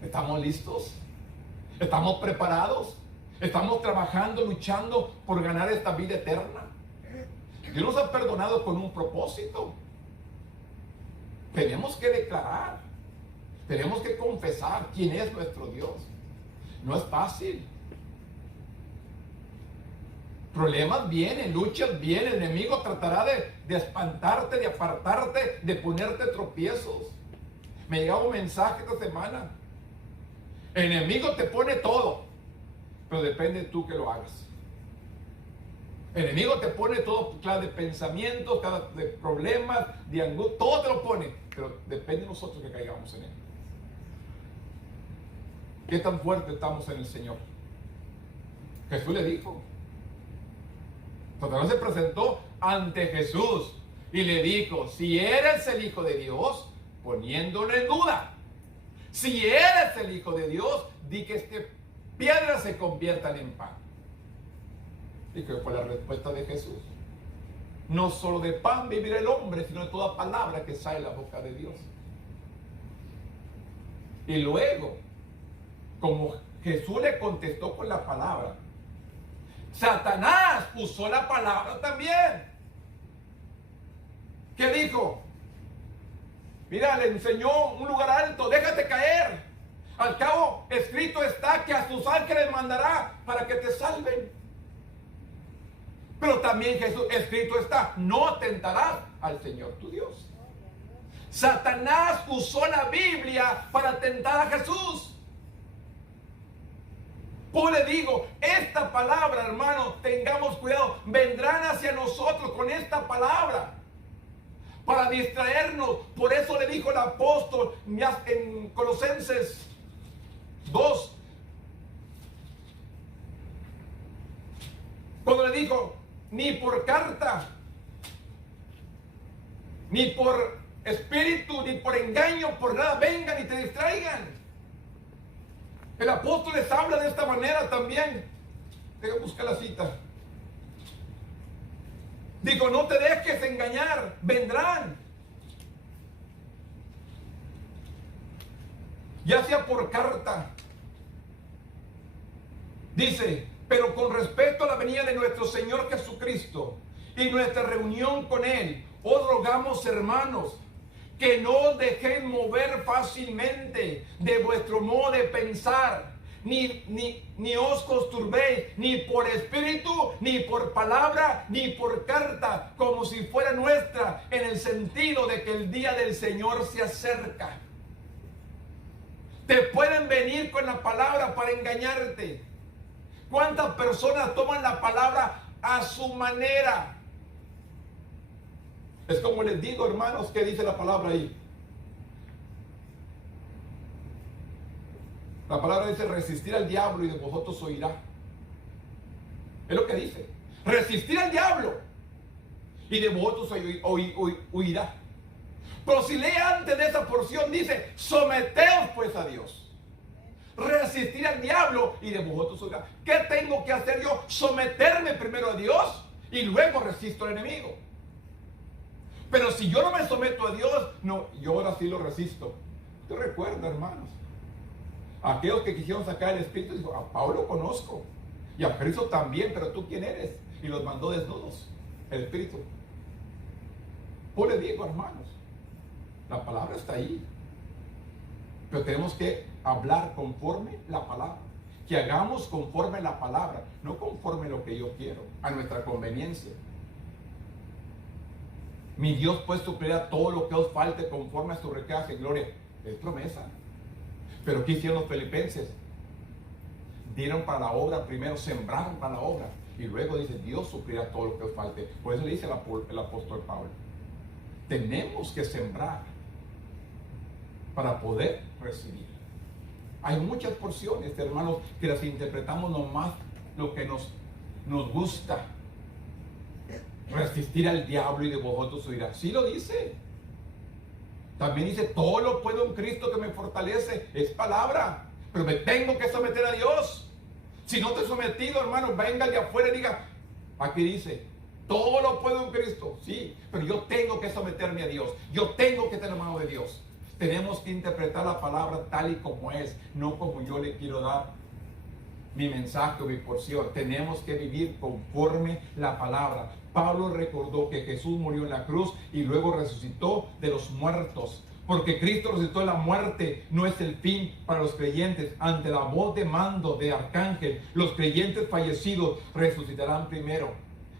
¿Estamos listos? ¿Estamos preparados? ¿Estamos trabajando, luchando por ganar esta vida eterna? Dios nos ha perdonado con un propósito. Tenemos que declarar, tenemos que confesar quién es nuestro Dios. No es fácil. Problemas vienen, luchas vienen, el enemigo tratará de espantarte, de apartarte, de ponerte tropiezos. Me llegaba un mensaje esta semana. El enemigo te pone todo, pero depende de tú que lo hagas. El enemigo te pone todo, clase de pensamientos, de problemas, de angustia, todo te lo pone, pero depende de nosotros que caigamos en él. ¿Qué tan fuerte estamos en el Señor? Jesús le dijo. Satanás se presentó ante Jesús y le dijo, si eres el Hijo de Dios, poniéndolo en duda. Si eres el Hijo de Dios, di que estas piedras se conviertan en pan. Y que fue la respuesta de Jesús. No solo de pan vivirá el hombre, sino de toda palabra que sale de la boca de Dios. Y luego, como Jesús le contestó con la palabra, Satanás usó la palabra también. ¿Qué dijo? Mira, le enseñó un lugar alto, déjate caer. Al cabo, escrito está que a sus ángeles mandará para que te salven. Pero también Jesús, escrito está, no tentarás al Señor tu Dios. Satanás usó la Biblia para tentar a Jesús. Pues le digo, esta palabra, hermanos, tengamos cuidado, vendrán hacia nosotros con esta palabra para distraernos. Por eso le dijo el apóstol en Colosenses 2, cuando le dijo, ni por carta, ni por espíritu, ni por engaño, por nada vengan y te distraigan. El apóstol les habla de esta manera también. Tengo que buscar la cita. Digo, no te dejes engañar, vendrán. Ya sea por carta. Dice, pero con respecto a la venida de nuestro Señor Jesucristo y nuestra reunión con Él, os rogamos, hermanos, que no os dejéis mover fácilmente de vuestro modo de pensar, ni os conturbéis, ni por espíritu, ni por palabra, ni por carta, como si fuera nuestra, en el sentido de que el día del Señor se acerca. Te pueden venir con la palabra para engañarte. ¿Cuántas personas toman la palabra a su manera? Es como les digo, hermanos, ¿qué dice la palabra ahí? La palabra dice: resistir al diablo y de vosotros oirá. Es lo que dice. Resistir al diablo y de vosotros oirá. Pero si lee antes de esa porción, dice: someteos pues a Dios. Resistir al diablo y de vosotros oirá. ¿Qué tengo que hacer yo? Someterme primero a Dios y luego resisto al enemigo. Pero si yo no me someto a Dios, no, yo ahora sí lo resisto. Usted recuerda, hermanos, aquellos que quisieron sacar el espíritu, dijo: a Pablo conozco y a Cristo también, pero tú quién eres, y los mandó desnudos, el espíritu. Pues les digo, hermanos, la palabra está ahí, pero tenemos que hablar conforme la palabra, que hagamos conforme la palabra, no conforme lo que yo quiero, a nuestra conveniencia. Mi Dios pues suplirá todo lo que os falte conforme a su riqueza y gloria. Es promesa. Pero ¿qué hicieron los filipenses? Dieron para la obra primero, sembraron para la obra, y luego dice: Dios suplirá todo lo que os falte. Por eso le dice el apóstol Pablo: tenemos que sembrar para poder recibir. Hay muchas porciones, hermanos, que las interpretamos nomás lo que nos gusta. Resistir al diablo y de vosotros oirá. Sí lo dice. También dice: todo lo puedo en Cristo que me fortalece. Es palabra. Pero me tengo que someter a Dios. Si no te he sometido, hermano, venga de afuera y diga: aquí dice: todo lo puedo en Cristo. Sí, pero yo tengo que someterme a Dios. Yo tengo que tener la mano de Dios. Tenemos que interpretar la palabra tal y como es, no como yo le quiero dar mi mensaje o mi porción. Tenemos que vivir conforme la palabra. Pablo recordó que Jesús murió en la cruz y luego resucitó de los muertos. Porque Cristo resucitó de la muerte, no es el fin para los creyentes. Ante la voz de mando de arcángel, los creyentes fallecidos resucitarán primero.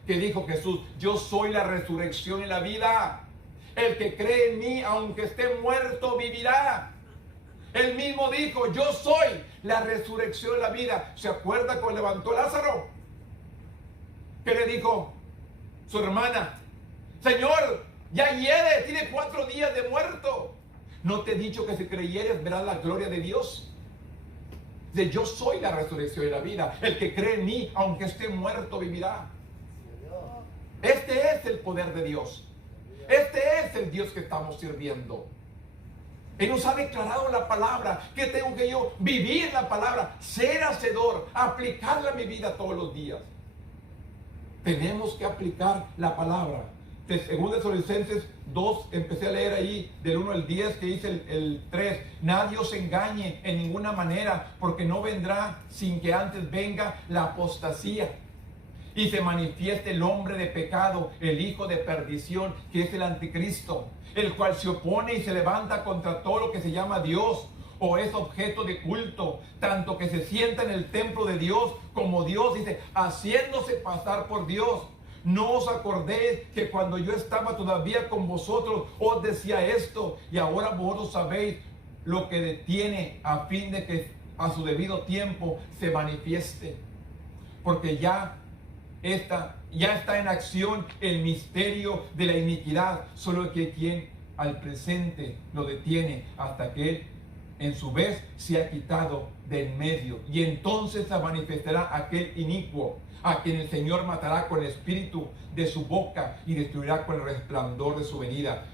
¿Qué dijo Jesús? Yo soy la resurrección y la vida. El que cree en mí, aunque esté muerto, vivirá. Él mismo dijo: yo soy la resurrección y la vida. ¿Se acuerda cuando levantó Lázaro? ¿Qué le dijo su hermana? Señor, ya hiede, tiene 4 días de muerto. ¿No te he dicho que si creyeres verás la gloria de Dios? De yo soy la resurrección y la vida. El que cree en mí, aunque esté muerto, vivirá. Este es el poder de Dios. Este es el Dios que estamos sirviendo. Él nos ha declarado la palabra. ¿Qué tengo que yo? Vivir la palabra, ser hacedor, aplicarla a mi vida todos los días. Tenemos que aplicar la palabra. De 2 Tesalonicenses 2, empecé a leer ahí del 1 al 10, que dice el 3: nadie os engañe en ninguna manera, porque no vendrá sin que antes venga la apostasía y se manifieste el hombre de pecado, el hijo de perdición, que es el anticristo, el cual se opone y se levanta contra todo lo que se llama Dios o es objeto de culto, tanto que se sienta en el templo de Dios como Dios, dice, haciéndose pasar por Dios. No os acordéis que cuando yo estaba todavía con vosotros os decía esto, y ahora vosotros sabéis lo que detiene, a fin de que a su debido tiempo se manifieste. Porque ya está en acción el misterio de la iniquidad, solo que quien al presente lo detiene hasta que él en su vez se ha quitado de en medio. Y entonces se manifestará aquel inicuo, a quien el Señor matará con el espíritu de su boca y destruirá con el resplandor de su venida.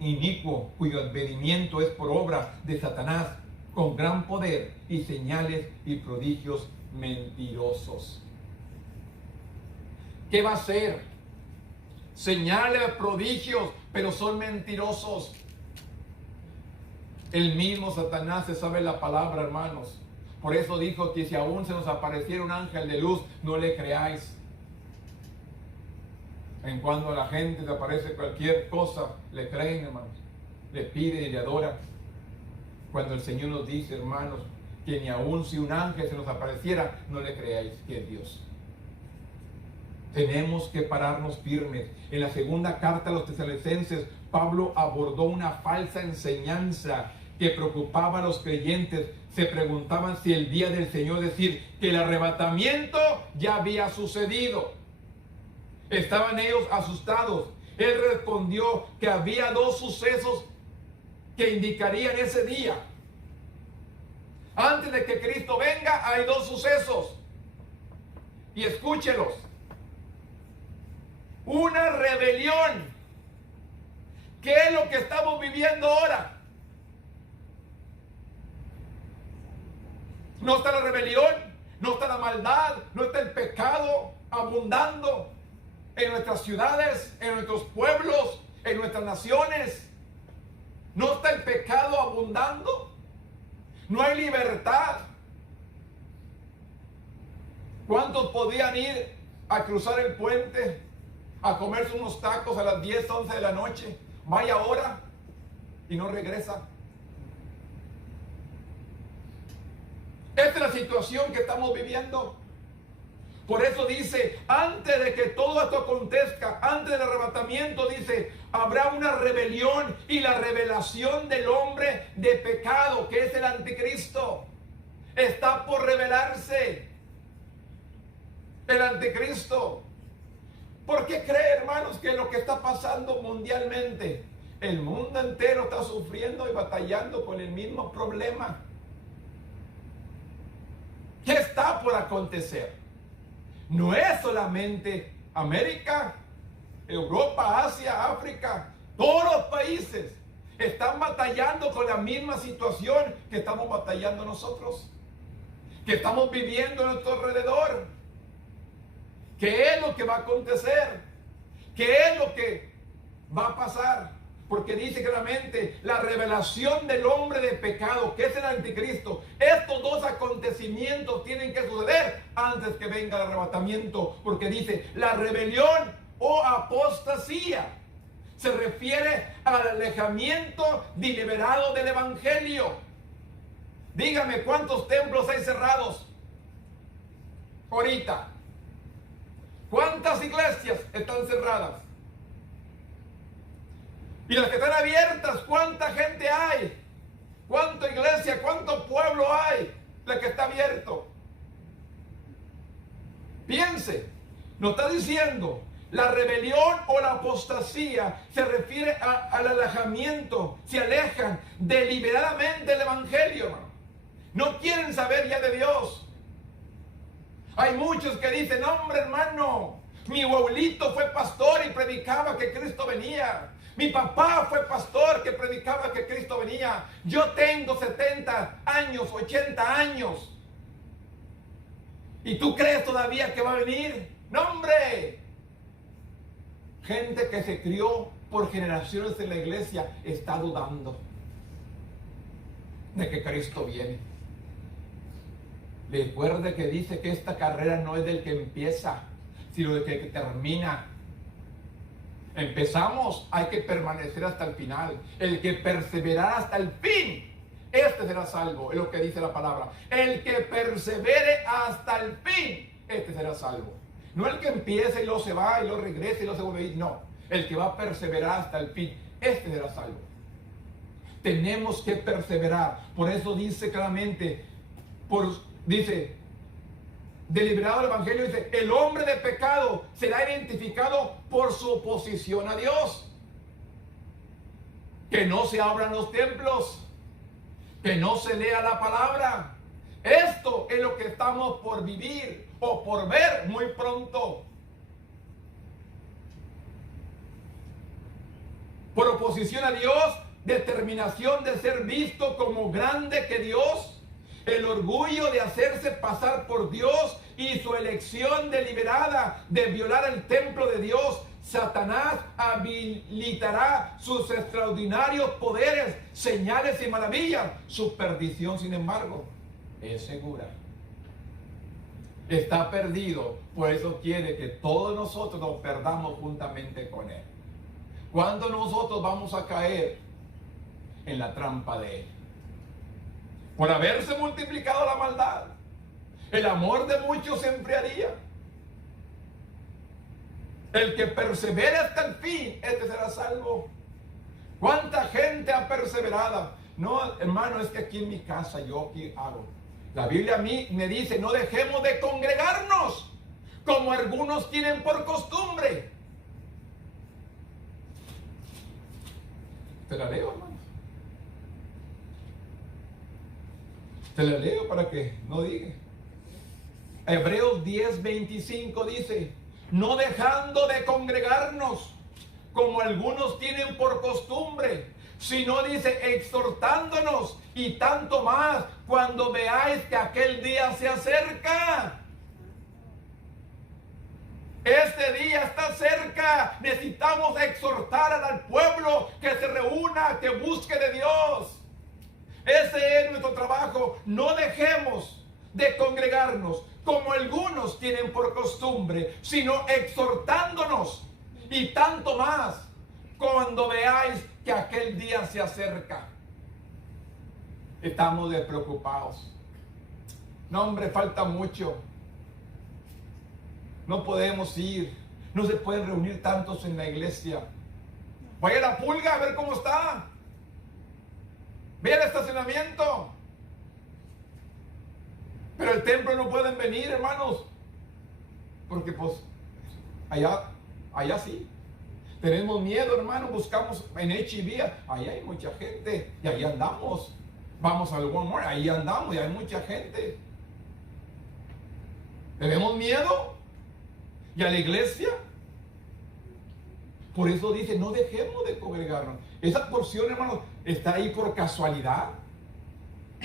Inicuo, cuyo advenimiento es por obra de Satanás, con gran poder y señales y prodigios mentirosos. ¿Qué va a hacer? Señales, prodigios, pero son mentirosos. El mismo Satanás se sabe la palabra, hermanos. Por eso dijo que si aún se nos apareciera un ángel de luz, no le creáis. En cuando a la gente le aparece cualquier cosa, le creen, hermanos. Le piden y le adoran. Cuando el Señor nos dice, hermanos, que ni aun si un ángel se nos apareciera, no le creáis que es Dios. Tenemos que pararnos firmes. En la segunda carta a los Tesalonicenses, Pablo abordó una falsa enseñanza que preocupaba a los creyentes. Se preguntaban si el día del Señor, es decir, que el arrebatamiento ya había sucedido. Estaban ellos asustados. Él respondió que había dos sucesos que indicarían ese día. Antes de que Cristo venga, hay dos sucesos. Y escúchelos. Una rebelión. ¿Qué es lo que estamos viviendo ahora? No está la rebelión, no está la maldad, no está el pecado abundando en nuestras ciudades, en nuestros pueblos, en nuestras naciones. No está el pecado abundando. No hay libertad. ¿Cuántos podían ir a cruzar el puente a comerse unos tacos a las 10, 11 de la noche? Vaya ahora y no regresa. Esta es la situación que estamos viviendo. Por eso dice, antes de que todo esto acontezca, antes del arrebatamiento, dice, habrá una rebelión y la revelación del hombre de pecado, que es el anticristo. Está por revelarse el anticristo. ¿Por qué cree, hermanos, que lo que está pasando mundialmente, el mundo entero está sufriendo y batallando con el mismo problema? ¿Qué está por acontecer? No es solamente América, Europa, Asia, África. Todos los países están batallando con la misma situación que estamos batallando nosotros, que estamos viviendo a nuestro alrededor. ¿Qué es lo que va a acontecer? ¿Qué es lo que va a pasar? Porque dice claramente la revelación del hombre de pecado, que es el anticristo. Estos dos acontecimientos tienen que suceder antes que venga el arrebatamiento. Porque dice la rebelión o apostasía. Se refiere al alejamiento deliberado del evangelio. Dígame, ¿cuántos templos hay cerrados ahorita? ¿Cuántas iglesias están cerradas? Y las que están abiertas, ¿cuánta gente hay? ¿Cuánta iglesia, cuánto pueblo hay? La que está abierto. Piense, nos está diciendo, la rebelión o la apostasía se refiere al alejamiento, se alejan deliberadamente del evangelio, hermano. No quieren saber ya de Dios. Hay muchos que dicen, hombre hermano, mi abuelito fue pastor y predicaba que Cristo venía. Mi papá fue pastor que predicaba que Cristo venía. Yo tengo 70 años, 80 años. ¿Y tú crees todavía que va a venir? ¡No, hombre! Gente que se crió por generaciones en la iglesia está dudando de que Cristo viene. Recuerde que dice que esta carrera no es del que empieza, sino del que termina. Empezamos, hay que permanecer hasta el final. El que perseverará hasta el fin, este será salvo, es lo que dice la palabra. El que persevere hasta el fin, este será salvo. No el que empieza y luego se va y luego regresa y luego se vuelve a ir, no. El que va a perseverar hasta el fin, este será salvo. Tenemos que perseverar. Por eso dice claramente, dice, deliberado el evangelio, dice, el hombre de pecado será identificado por su oposición a Dios. Que no se abran los templos, que no se lea la palabra. Esto es lo que estamos por vivir o por ver muy pronto. Por oposición a Dios, determinación de ser visto como grande que Dios, el orgullo de hacerse pasar por Dios y su elección deliberada de violar el templo de Dios. Satanás habilitará sus extraordinarios poderes, señales y maravillas. Su perdición, sin embargo, es segura. Está perdido, por eso quiere que todos nosotros nos perdamos juntamente con Él. ¿Cuándo nosotros vamos a caer en la trampa de Él? Por haberse multiplicado la maldad, el amor de muchos se enfriaría. El que persevere hasta el fin, este será salvo. ¿Cuánta gente ha perseverado? No, hermano, es que aquí en mi casa yo aquí hago. La Biblia a mí me dice, no dejemos de congregarnos, como algunos tienen por costumbre. Te la leo, hermano. Te la leo para que no diga. Hebreos 10:25 dice, no dejando de congregarnos, como algunos tienen por costumbre, sino dice, exhortándonos, y tanto más cuando veáis que aquel día se acerca. Este día está cerca. Necesitamos exhortar al pueblo que se reúna, que busque de Dios. Ese es nuestro trabajo. No dejemos de congregarnos como algunos tienen por costumbre, sino exhortándonos, y tanto más cuando veáis que aquel día se acerca. Estamos despreocupados. No, hombre, falta mucho. No podemos ir. No se pueden reunir tantos en la iglesia. Vaya a la pulga a ver cómo está. Ve al estacionamiento. Pero el templo no pueden venir, hermanos. Porque pues allá sí. Tenemos miedo, hermano. Buscamos en H&B. Allá hay mucha gente. Y ahí andamos. Vamos al Walmart. Ahí andamos y hay mucha gente. ¿Tenemos miedo? ¿Y a la iglesia? Por eso dice, no dejemos de congregarnos. Esa porción, hermanos, ¿está ahí por casualidad?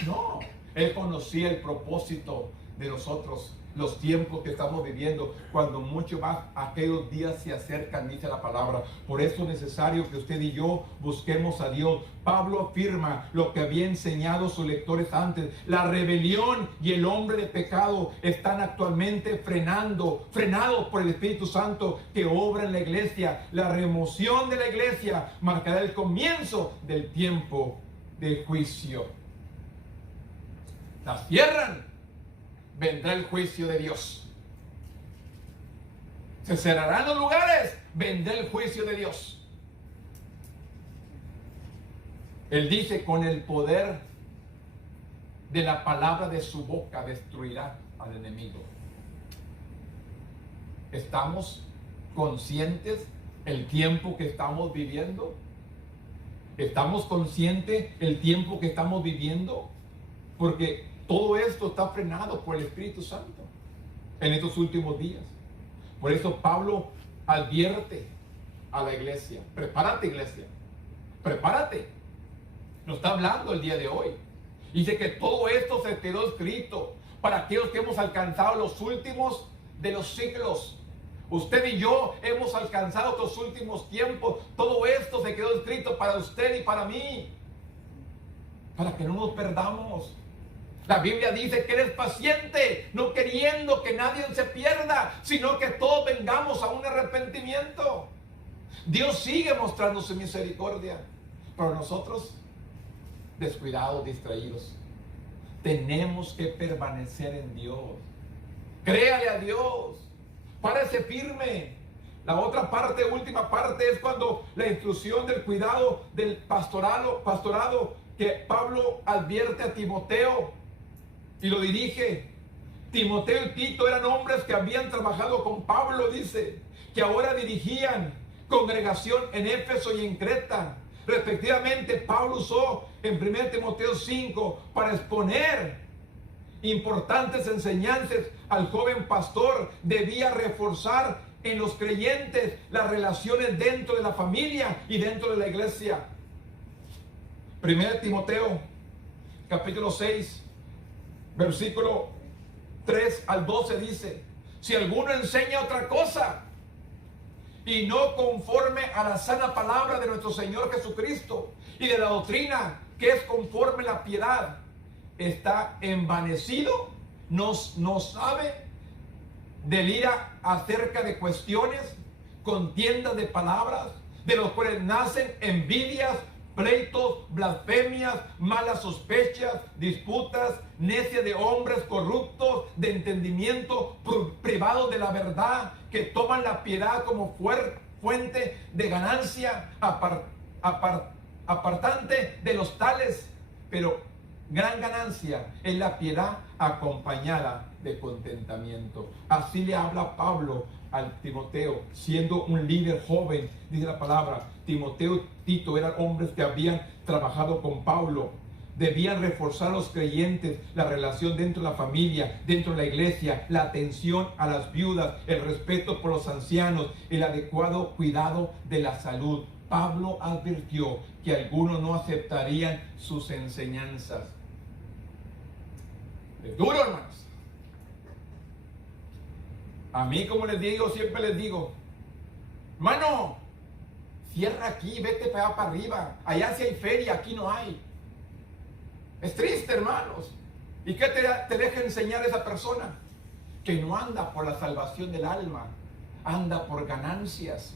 No. Él conocía el propósito de nosotros, los tiempos que estamos viviendo, cuando mucho más aquellos días se acercan, dice la palabra. Por eso es necesario que usted y yo busquemos a Dios. Pablo afirma lo que había enseñado sus lectores antes. La rebelión y el hombre de pecado están actualmente frenados por el Espíritu Santo que obra en la iglesia. La remoción de la iglesia marcará el comienzo del tiempo del juicio. Las cierran, vendrá el juicio de Dios. Se cerrarán los lugares, vendrá el juicio de Dios. Él dice, con el poder de la palabra de su boca destruirá al enemigo. ¿Estamos conscientes el tiempo que estamos viviendo? ¿Estamos conscientes el tiempo que estamos viviendo? Porque todo esto está frenado por el Espíritu Santo en estos últimos días. Por eso Pablo advierte a la iglesia. Prepárate, iglesia. Prepárate. Nos está hablando el día de hoy. Dice que todo esto se quedó escrito para aquellos que hemos alcanzado los últimos de los siglos. Usted y yo hemos alcanzado estos últimos tiempos. Todo esto se quedó escrito para usted y para mí. Para que no nos perdamos. La Biblia dice que Él es paciente, no queriendo que nadie se pierda, sino que todos vengamos a un arrepentimiento. Dios sigue mostrando su misericordia, pero nosotros, descuidados, distraídos, tenemos que permanecer en Dios. Créale a Dios, párese firme. La otra parte, última parte, es cuando la instrucción del cuidado del pastorado que Pablo advierte a Timoteo y lo dirige. Timoteo y Tito eran hombres que habían trabajado con Pablo, dice, que ahora dirigían congregación en Éfeso y en Creta. Respectivamente, Pablo usó en 1 Timoteo 5 para exponer importantes enseñanzas al joven pastor. Debía reforzar en los creyentes las relaciones dentro de la familia y dentro de la iglesia. 1 Timoteo, capítulo 6, versículo 3 al 12 dice: si alguno enseña otra cosa y no conforme a la sana palabra de nuestro Señor Jesucristo y de la doctrina que es conforme a la piedad, está envanecido, no sabe, delira acerca de cuestiones, contiendas de palabras, de los cuales nacen envidias, pleitos, blasfemias, malas sospechas, disputas, necias de hombres corruptos, de entendimiento, privados de la verdad, que toman la piedad como fuente de ganancia, apartante de los tales, pero gran ganancia es la piedad acompañada de contentamiento. Así le habla Pablo al Timoteo, siendo un líder joven. Dice la palabra, Timoteo y Tito eran hombres que habían trabajado con Pablo. Debían reforzar a los creyentes la relación dentro de la familia, dentro de la iglesia, la atención a las viudas, el respeto por los ancianos, el adecuado cuidado de la salud. Pablo advirtió que algunos no aceptarían sus enseñanzas. Es duro, hermanos. A mí, como les digo, siempre les digo, hermano, cierra aquí, vete para allá para arriba. Allá sí hay feria, aquí no hay. Es triste, hermanos. ¿Y qué te deja enseñar esa persona? Que no anda por la salvación del alma, anda por ganancias.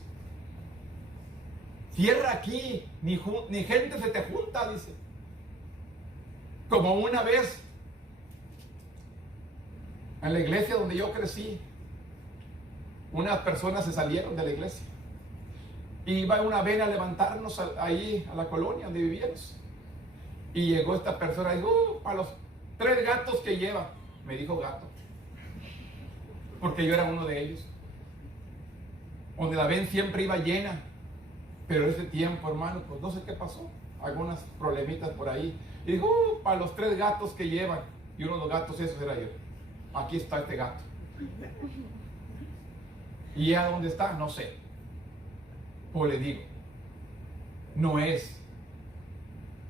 Cierra aquí, ni gente se te junta, dice. Como una vez en la iglesia donde yo crecí, unas personas se salieron de la iglesia. Iba una vez a levantarnos ahí a la colonia donde vivíamos. Y llegó esta persona y dijo, para los 3 gatos que lleva. Me dijo gato. Porque yo era uno de ellos. Donde la ven siempre iba llena. Pero ese tiempo, hermano, pues no sé qué pasó. Algunas problemitas por ahí. Y dijo, para los 3 gatos que llevan. Y uno de los gatos esos era yo. Aquí está este gato. ¿Y a dónde está? No sé. Pues le digo, no es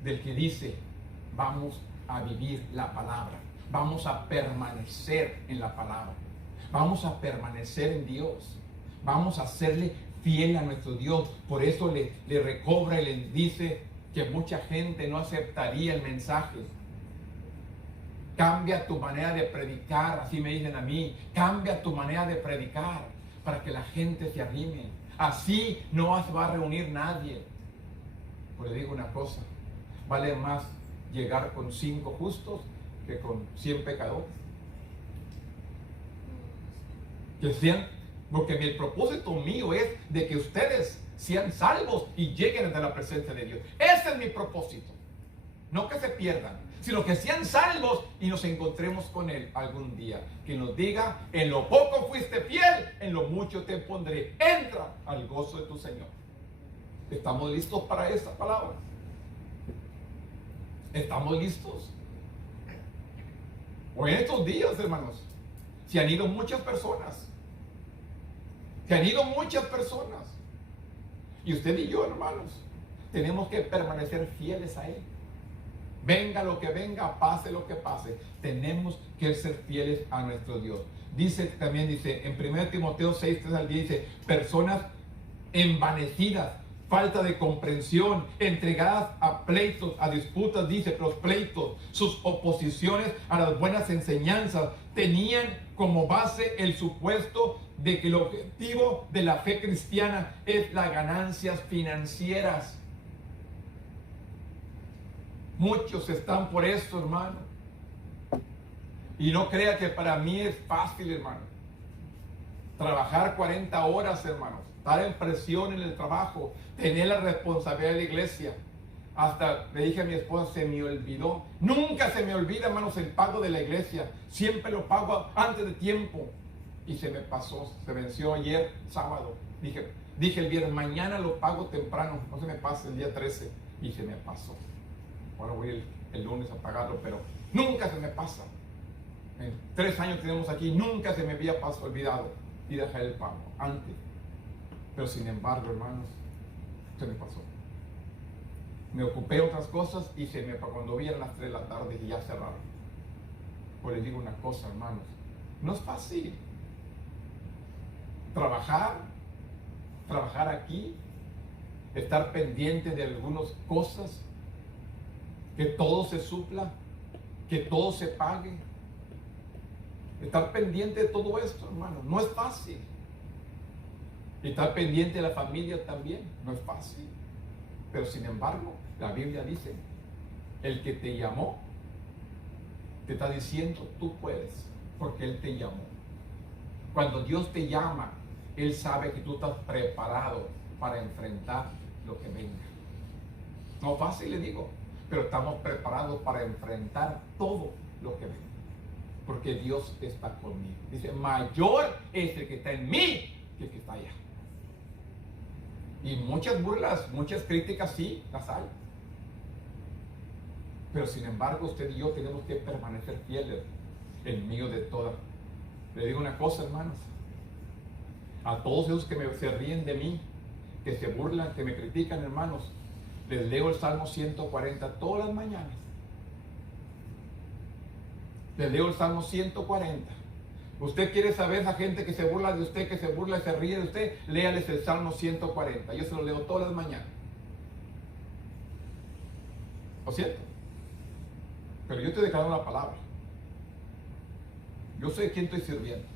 del que dice, vamos a vivir la palabra. Vamos a permanecer en la palabra. Vamos a permanecer en Dios. Vamos a serle fiel a nuestro Dios. Por eso le recobra y le dice que mucha gente no aceptaría el mensaje. Cambia tu manera de predicar, así me dicen a mí. Cambia tu manera de predicar para que la gente se arrime. Así no se va a reunir nadie. Pues le digo una cosa, vale más llegar con 5 justos que con 100 pecadores. Que sean, porque el propósito mío es de que ustedes sean salvos y lleguen ante la presencia de Dios. Ese es mi propósito. No que se pierdan, sino que sean salvos y nos encontremos con Él algún día. Que nos diga, en lo poco fuiste fiel, en lo mucho te pondré. Entra al gozo de tu Señor. ¿Estamos listos para esta palabra? ¿Estamos listos? Hoy en estos días, hermanos, se han ido muchas personas. Se han ido muchas personas. Y usted y yo, hermanos, tenemos que permanecer fieles a Él. Venga lo que venga, pase lo que pase, tenemos que ser fieles a nuestro Dios. También dice en 1 Timoteo 6, 3 al 10, dice, personas envanecidas, falta de comprensión, entregadas a pleitos, a disputas, dice, los pleitos, sus oposiciones a las buenas enseñanzas, tenían como base el supuesto de que el objetivo de la fe cristiana es las ganancias financieras. Muchos están por esto, hermano. Y no crea que para mí es fácil, hermano. Trabajar 40 horas, hermano. Estar en presión en el trabajo. Tener la responsabilidad de la iglesia. Hasta le dije a mi esposa, se me olvidó. Nunca se me olvida, hermanos, el pago de la iglesia. Siempre lo pago antes de tiempo. Y se me pasó, se venció ayer, sábado. Dije el viernes, mañana lo pago temprano. No se me pase el día 13. Y se me pasó. Ahora voy el lunes a pagarlo, pero nunca se me pasa. En 3 años que tenemos aquí, nunca se me había olvidado y dejar el pago antes. Pero sin embargo, hermanos, se me pasó. Me ocupé otras cosas y se me pasó. Cuando vi a las 3 de la tarde y ya cerraron. Pues les digo una cosa, hermanos, no es fácil. Trabajar aquí, estar pendiente de algunas cosas, que todo se supla, que todo se pague. Estar pendiente de todo esto, hermano, no es fácil. Y estar pendiente de la familia también, no es fácil. Pero sin embargo, La Biblia dice, el que te llamó, te está diciendo, tú puedes, porque Él te llamó. Cuando Dios te llama, Él sabe que tú estás preparado para enfrentar lo que venga. No fácil, le digo, pero estamos preparados para enfrentar todo lo que venga. Porque Dios está conmigo. Dice, mayor es el que está en mí que el que está allá. Y muchas burlas, muchas críticas, sí, las hay. Pero sin embargo, usted y yo tenemos que permanecer fieles en medio de todas. Le digo una cosa, hermanos. A todos esos que se ríen de mí, que se burlan, que me critican, hermanos, les leo el Salmo 140 todas las mañanas. Les leo el Salmo 140. Usted quiere saber esa gente que se burla de usted, que se burla y se ríe de usted, léales el Salmo 140. Yo se lo leo todas las mañanas. ¿Lo siento? Pero yo estoy declarando la palabra. Yo sé quién estoy sirviendo.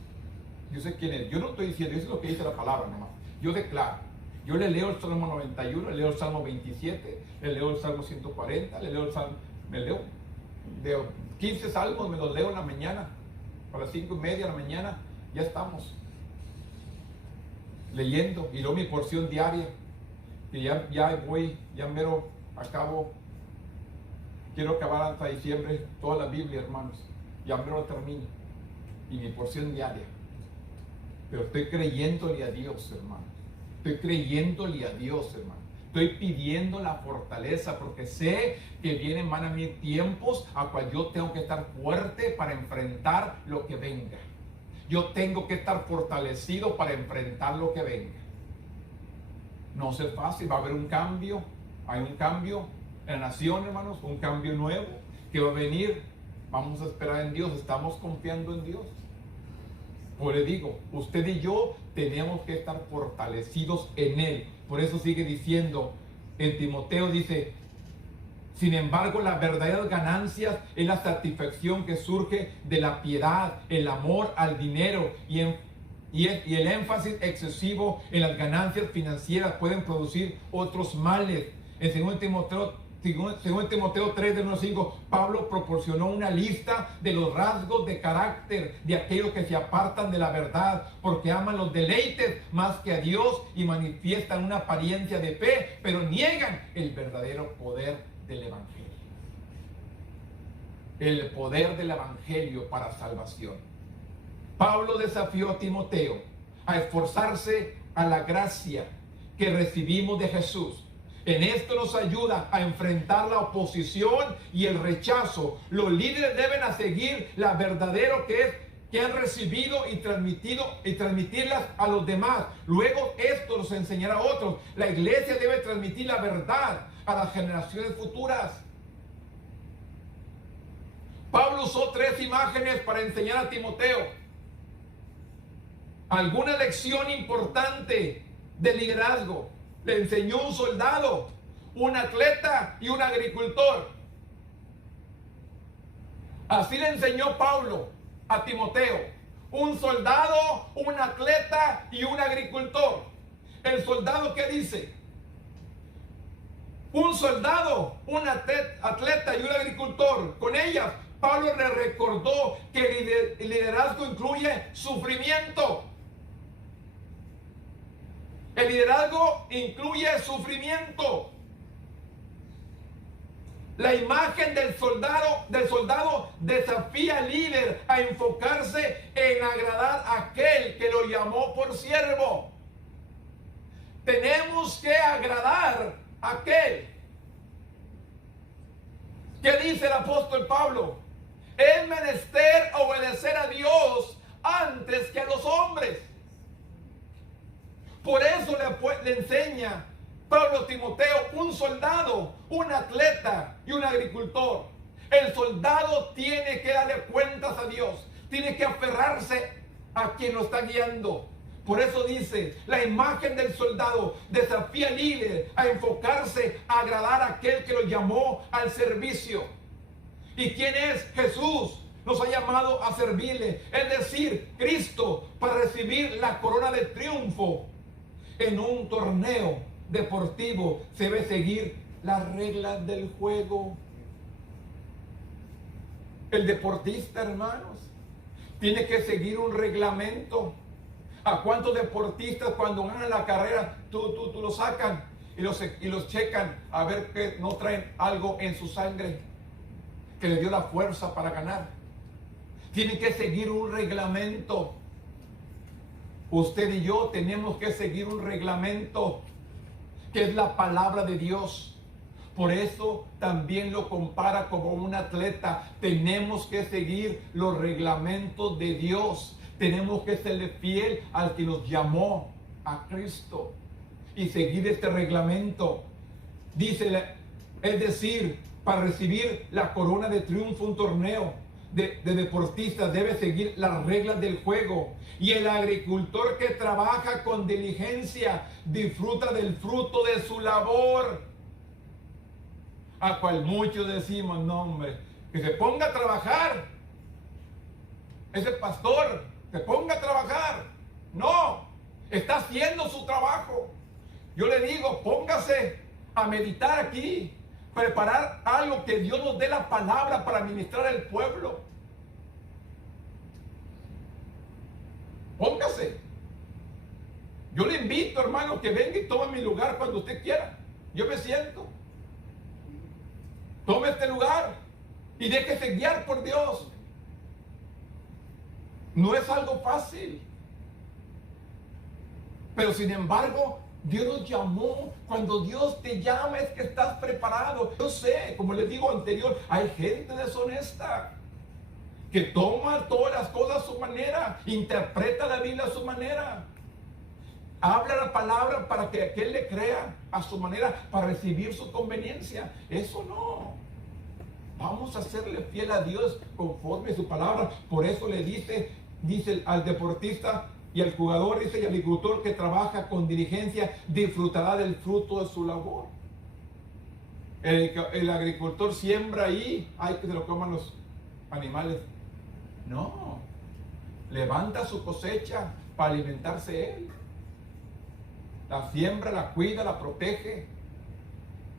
Yo sé quién es. Yo no estoy diciendo, eso es lo que dice la palabra nomás. Yo declaro. Yo le leo el Salmo 91, le leo el Salmo 27, le leo el Salmo 140, le leo el Salmo, me leo de 15 salmos, me los leo en la mañana. A las 5:30 de la mañana ya estamos leyendo. Y luego mi porción diaria, que ya mero acabo. Quiero acabar hasta diciembre toda la Biblia, hermanos. Ya mero la termino. Y mi porción diaria. Pero estoy creyéndole a Dios, hermano. Estoy creyéndole a Dios, hermano. Estoy pidiendo la fortaleza porque sé que vienen, van a venir tiempos a cual yo tengo que estar fuerte para enfrentar lo que venga. Yo tengo que estar fortalecido para enfrentar lo que venga. No es fácil, va a haber un cambio. Hay un cambio en la nación, hermanos, un cambio nuevo que va a venir. Vamos a esperar en Dios, estamos confiando en Dios. Pues le digo, usted y yo tenemos que estar fortalecidos en Él. Por eso sigue diciendo en Timoteo, dice, sin embargo, las verdaderas ganancias es la satisfacción que surge de la piedad, el amor al dinero y el énfasis excesivo en las ganancias financieras pueden producir otros males. En 2 Timoteo 3, del 1 al 5, Pablo proporcionó una lista de los rasgos de carácter de aquellos que se apartan de la verdad, porque aman los deleites más que a Dios y manifiestan una apariencia de fe, pero niegan el verdadero poder del Evangelio. El poder del Evangelio para salvación. Pablo desafió a Timoteo a esforzarse a la gracia que recibimos de Jesús. En esto nos ayuda a enfrentar la oposición y el rechazo. Los líderes deben a seguir la verdadero que han recibido y transmitirlas a los demás. Luego esto los enseñará a otros. La iglesia debe transmitir la verdad a las generaciones futuras. Pablo usó 3 imágenes para enseñar a Timoteo alguna lección importante de liderazgo. Le enseñó un soldado, un atleta y un agricultor. Así le enseñó Pablo a Timoteo. Un soldado, un atleta y un agricultor. El soldado, ¿qué dice? Un soldado, un atleta y un agricultor. Con ellas, Pablo le recordó que el liderazgo incluye sufrimiento. El liderazgo incluye sufrimiento. La imagen del soldado desafía al líder a enfocarse en agradar a aquel que lo llamó por siervo. Tenemos que agradar a aquel. ¿Qué dice el apóstol Pablo? Es menester obedecer a Dios antes que a los hombres. Por eso le enseña Pablo a Timoteo, un soldado, un atleta y un agricultor. El soldado tiene que darle cuentas a Dios, tiene que aferrarse a quien lo está guiando. Por eso dice, la imagen del soldado desafía al líder a enfocarse a agradar a aquel que lo llamó al servicio. ¿Y quién es? Jesús. Nos ha llamado a servirle, es decir, Cristo, para recibir la corona de triunfo. En un torneo deportivo se debe seguir las reglas del juego. El deportista, hermanos, tiene que seguir un reglamento. ¿A cuántos deportistas cuando ganan la carrera, tú los sacan y los checan a ver que no traen algo en su sangre que les dio la fuerza para ganar? Tienen que seguir un reglamento. Usted y yo tenemos que seguir un reglamento que es la palabra de Dios. Por eso también lo compara como un atleta. Tenemos que seguir los reglamentos de Dios. Tenemos que serle fiel al que nos llamó, a Cristo, y seguir este reglamento. Dice, es decir, para recibir la corona de triunfo, un torneo de deportistas debe seguir las reglas del juego. Y el agricultor que trabaja con diligencia disfruta del fruto de su labor. A cual muchos decimos, no hombre, que se ponga a trabajar. Ese pastor, se ponga a trabajar. No, está haciendo su trabajo. Yo le digo, póngase a meditar aquí, preparar algo que Dios nos dé la palabra para ministrar al pueblo. Póngase. Yo le invito, hermano, que venga y tome mi lugar cuando usted quiera. Yo me siento. Tome este lugar y déjese guiar por Dios. No es algo fácil. Pero sin embargo, Dios nos llamó. Cuando Dios te llama es que estás preparado. Yo sé, como les digo anterior, hay gente deshonesta que toma todas las cosas a su manera, interpreta la Biblia a su manera, habla la palabra para que aquel le crea a su manera, para recibir su conveniencia. Eso no. Vamos a serle fiel a Dios conforme a su palabra. Por eso le dice al deportista y al jugador, dice, y al agricultor que trabaja con diligencia disfrutará del fruto de su labor. El agricultor siembra ahí, hay que se lo coman los animales. No, levanta su cosecha para alimentarse él. La siembra, la cuida, la protege.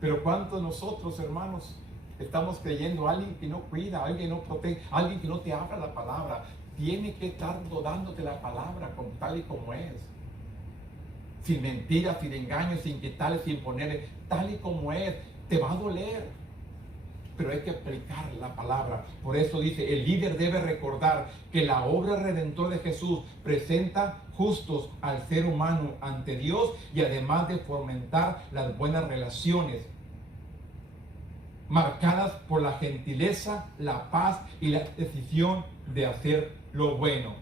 Pero ¿cuántos de nosotros, hermanos, estamos creyendo a alguien que no cuida, a alguien que no protege, a alguien que no te habla la palabra? Tiene que estar dándote la palabra tal y como es. Sin mentiras, sin engaños, sin quitarle, sin ponerle, tal y como es. Te va a doler, pero hay que aplicar la palabra. Por eso dice, el líder debe recordar que la obra redentora de Jesús presenta justos al ser humano ante Dios, y además de fomentar las buenas relaciones marcadas por la gentileza, la paz y la decisión de hacer lo bueno.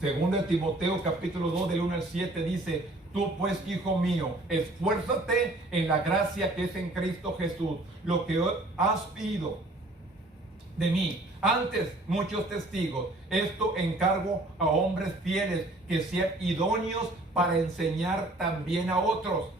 Segundo de Timoteo capítulo 2 del 1 al 7 dice, tú pues, hijo mío, esfuérzate en la gracia que es en Cristo Jesús. Lo que has oído de mí antes muchos testigos, esto encargo a hombres fieles que sean idóneos para enseñar también a otros.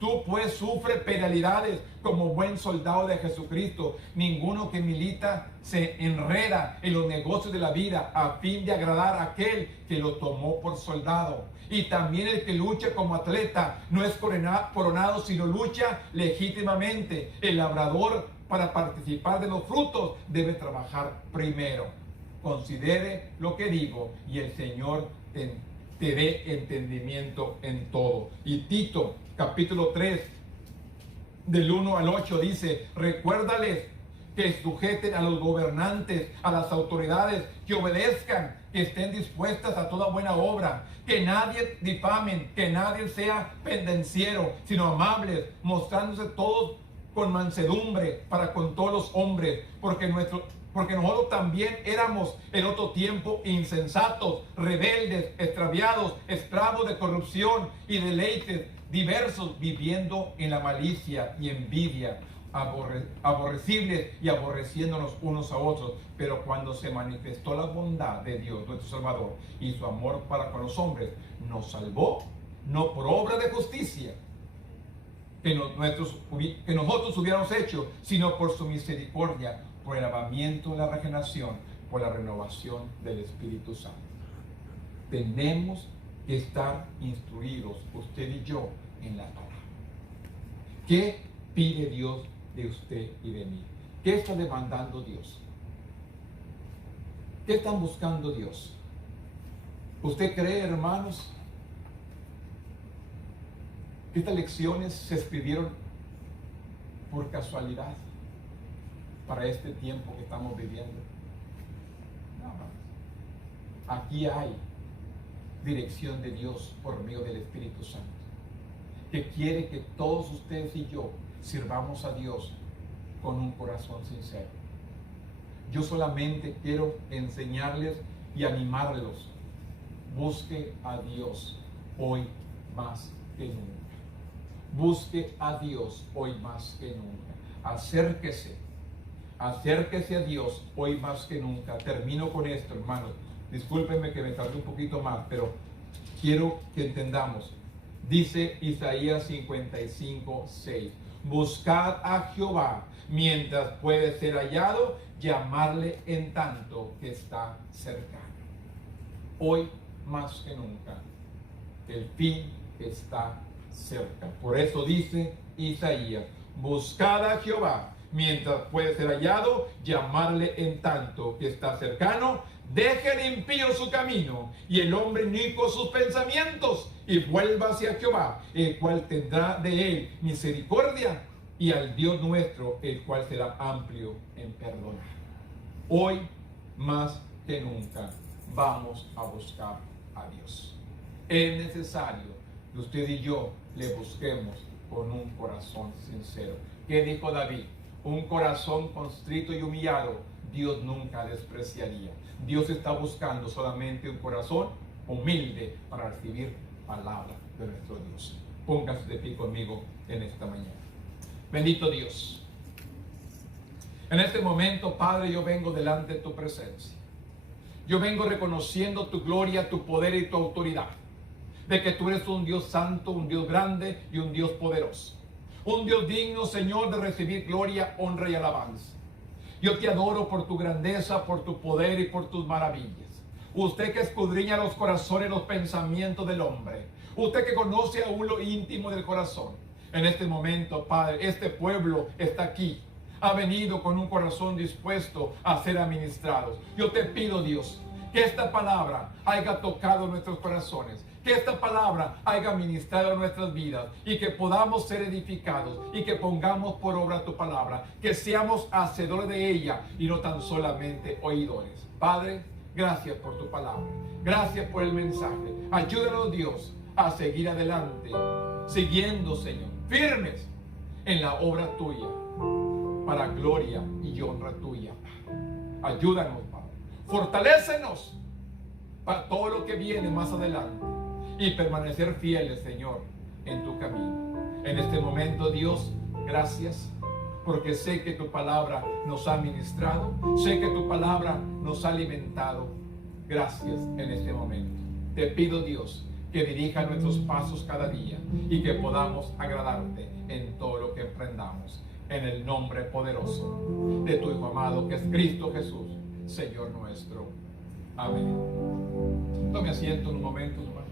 Tú pues sufre penalidades como buen soldado de Jesucristo. Ninguno que milita se enreda en los negocios de la vida a fin de agradar a aquel que lo tomó por soldado. Y también el que lucha como atleta no es coronado, sino lucha legítimamente. El labrador, para participar de los frutos, debe trabajar primero. Considere lo que digo y el Señor te dé entendimiento en todo. Y Tito capítulo 3 del 1 al 8 dice, recuérdales que sujeten a los gobernantes, a las autoridades, que obedezcan, que estén dispuestas a toda buena obra, que nadie difamen, que nadie sea pendenciero, sino amables, mostrándose todos con mansedumbre para con todos los hombres, porque nosotros también éramos en otro tiempo insensatos, rebeldes, extraviados, esclavos de corrupción y deleites diversos, viviendo en la malicia y envidia, aborrecibles y aborreciéndonos unos a otros. Pero cuando se manifestó la bondad de Dios, nuestro Salvador, y su amor para con los hombres, nos salvó, no por obra de justicia que nosotros hubiéramos hecho, sino por su misericordia, por el lavamiento de la regeneración, por la renovación del Espíritu Santo. Tenemos que estar instruidos, usted y yo, en la palabra. ¿Qué pide Dios de usted y de mí? ¿Qué está demandando Dios? ¿Qué están buscando Dios? ¿Usted cree, hermanos, que estas lecciones se escribieron por casualidad para este tiempo que estamos viviendo? No. Aquí hay dirección de Dios por medio del Espíritu Santo, que quiere que todos ustedes y yo sirvamos a Dios con un corazón sincero. Yo solamente quiero enseñarles y animarlos. Busque a Dios hoy más que nunca. Busque a Dios hoy más que nunca. Acérquese a Dios hoy más que nunca. Termino con esto, hermanos. Discúlpenme que me tardé un poquito más, pero quiero que entendamos. Dice Isaías 55:6. Buscad a Jehová mientras puede ser hallado, llamarle en tanto que está cercano. Hoy más que nunca, el fin está cerca. Por eso dice Isaías, buscad a Jehová mientras puede ser hallado, llamarle en tanto que está cercano. Deje el impío su camino y el hombre inicuo sus pensamientos, y vuelva hacia Jehová, el cual tendrá de él misericordia, y al Dios nuestro, el cual será amplio en perdonar. Hoy más que nunca vamos a buscar a Dios. Es necesario que usted y yo le busquemos con un corazón sincero. ¿Qué dijo David? Un corazón constrito y humillado Dios nunca despreciaría. Dios está buscando solamente un corazón humilde para recibir palabra de nuestro Dios. Póngase de pie conmigo en esta mañana. Bendito Dios. En este momento, Padre, yo vengo delante de tu presencia. Yo vengo reconociendo tu gloria, tu poder y tu autoridad. De que tú eres un Dios santo, un Dios grande y un Dios poderoso. Un Dios digno, Señor, de recibir gloria, honra y alabanza. Yo te adoro por tu grandeza, por tu poder y por tus maravillas. Usted que escudriña los corazones y los pensamientos del hombre. Usted que conoce aún lo íntimo del corazón. En este momento, Padre, este pueblo está aquí. Ha venido con un corazón dispuesto a ser administrados. Yo te pido, Dios, que esta palabra haya tocado nuestros corazones. Que esta palabra haya ministrado nuestras vidas y que podamos ser edificados y que pongamos por obra tu palabra, que seamos hacedores de ella y no tan solamente oidores. Padre, gracias por tu palabra, gracias por el mensaje. Ayúdanos, Dios, a seguir adelante, siguiendo, Señor, firmes en la obra tuya, para gloria y honra tuya. Ayúdanos, Padre, fortalécenos para todo lo que viene más adelante. Y permanecer fieles, Señor, en tu camino. En este momento, Dios, gracias, porque sé que tu palabra nos ha ministrado, sé que tu palabra nos ha alimentado. Gracias en este momento. Te pido, Dios, que dirija nuestros pasos cada día y que podamos agradarte en todo lo que emprendamos. En el nombre poderoso de tu Hijo amado, que es Cristo Jesús, Señor nuestro. Amén. Tome asiento en un momento, hermano.